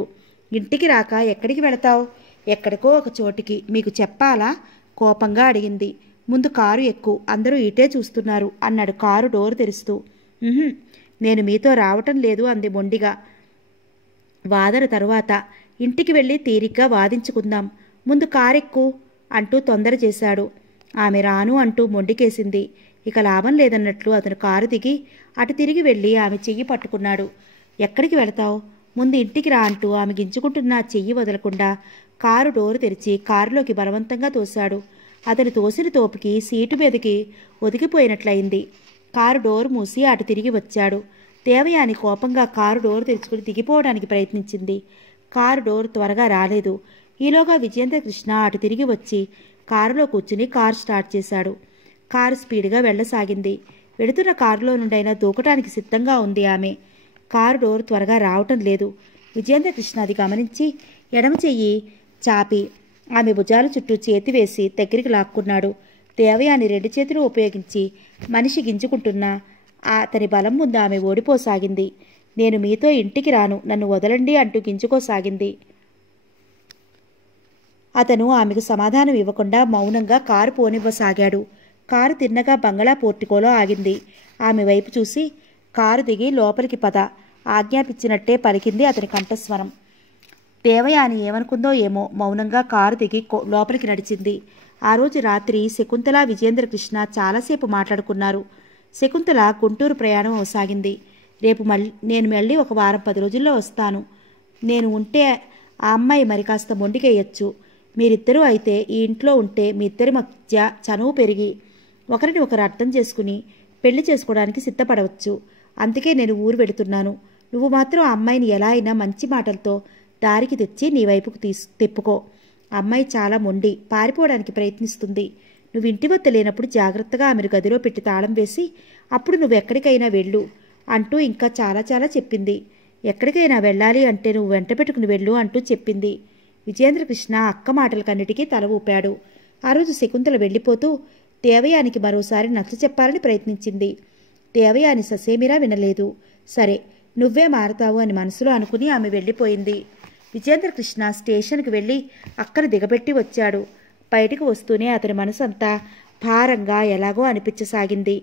ఇంటికి రాక ఎక్కడికి వెళతావు? ఎక్కడికో ఒక చోటికి. మీకు చెప్పాలా? కోపంగా అడిగింది. ముందు కారు ఎక్కు, అందరూ ఇటే చూస్తున్నారు అన్నాడు కారు డోర్ తెరుస్తూ. నేను మీతో రావటం లేదు అంది మొండిగా. వాదన తరువాత ఇంటికి వెళ్ళి తీరిగ్గా వాదించుకుందాం, ముందు కారెక్కు అంటూ తొందర చేశాడు. ఆమె రాను అంటూ మొండికేసింది. ఇక లాభం లేదన్నట్లు అతను కారు దిగి అటు తిరిగి వెళ్ళి ఆమె చెయ్యి పట్టుకున్నాడు. ఎక్కడికి వెళతావు? ముందు ఇంటికి రా అంటూ ఆమె గింజుకుంటున్న చెయ్యి వదలకుండా కారు డోరు తెరిచి కారులోకి బలవంతంగా తోశాడు. అతను తోసిన తోపుకి సీటు మీదకి ఒదిగిపోయినట్లయింది. కారు డోరు మూసి అటు తిరిగి వచ్చాడు. దేవయాని కోపంగా కారు డోరు తెరుచుకుని దిగిపోవడానికి ప్రయత్నించింది. కారు డోరు త్వరగా రాలేదు. ఈలోగా విజయేంద్రకృష్ణ అటు తిరిగి వచ్చి కారులో కూర్చుని కారు స్టార్ట్ చేశాడు. కారు స్పీడ్గా వెళ్లసాగింది. వెడుతున్న కారులో నుండైనా దూకటానికి సిద్ధంగా ఉంది ఆమె. కారు డోరు త్వరగా రావటం లేదు. విజయేంద్రకృష్ణ అది గమనించి ఎడమ చెయ్యి చాపి ఆమె భుజాల చుట్టూ చేతి వేసి దగ్గరికి లాక్కున్నాడు. దేవయాని రెండు చేతులు ఉపయోగించి మనిషి గింజుకుంటున్నా అతని బలం ముందు ఆమె ఓడిపోసాగింది. నేను మీతో ఇంటికి రాను, నన్ను వదలండి అంటూ గింజుకోసాగింది. అతను ఆమెకు సమాధానం ఇవ్వకుండా మౌనంగా కారు పోనివ్వసాగాడు. కారు తిన్నగా బంగళా పోర్టికోలో ఆగింది. ఆమె వైపు చూసి కారు దిగి లోపలికి పద ఆజ్ఞాపించినట్టే పలికింది అతని కంఠస్వరం. దేవయాని ఏమనుకుందో ఏమో మౌనంగా కారు దిగి లోపలికి నడిచింది. ఆ రోజు రాత్రి శకుంతల విజయేంద్రకృష్ణ చాలాసేపు మాట్లాడుకున్నారు. శకుంతల గుంటూరు ప్రయాణం అవసాగింది. రేపు నేను మళ్ళీ ఒక వారం 10 రోజుల్లో వస్తాను. నేను ఉంటే ఆ అమ్మాయి మరి కాస్త మొండికేయచ్చు. మీరిద్దరూ అయితే ఈ ఇంట్లో ఉంటే మీ ఇద్దరి మధ్య చనువు పెరిగి ఒకరిని ఒకరు అర్థం చేసుకుని పెళ్లి చేసుకోవడానికి సిద్ధపడవచ్చు. అందుకే నేను ఊరు వెడుతున్నాను. నువ్వు మాత్రం ఆ అమ్మాయిని ఎలా అయినా మంచి మాటలతో దారికి తెచ్చి నీ వైపుకు తెప్పుకో. అమ్మాయి చాలా మొండి, పారిపోవడానికి ప్రయత్నిస్తుంది. నువ్వు ఇంటి వద్ద లేనప్పుడు జాగ్రత్తగా ఆమెను గదిలో పెట్టి తాళం వేసి అప్పుడు నువ్వు ఎక్కడికైనా వెళ్ళు అంటూ ఇంకా చాలా చాలా చెప్పింది. ఎక్కడికైనా వెళ్ళాలి అంటే నువ్వు వెంట పెట్టుకుని వెళ్ళు అంటూ చెప్పింది. విజయేంద్రకృష్ణ అక్క మాటలకన్నిటికీ తల ఊపాడు. ఆ రోజు శకుంతల వెళ్ళిపోతూ దేవయానికి మరోసారి నచ్చ చెప్పాలని ప్రయత్నించింది. దేవయాని ససేమిరా వినలేదు. సరే నువ్వే మారతావు అని మనసులో అనుకుని ఆమె వెళ్ళిపోయింది. విజయేంద్రకృష్ణ స్టేషన్కి వెళ్ళి అక్కను దిగబెట్టి వచ్చాడు. బయటికి వస్తూనే అతని మనసు అంతా భారంగా ఎలాగో అనిపించసాగింది.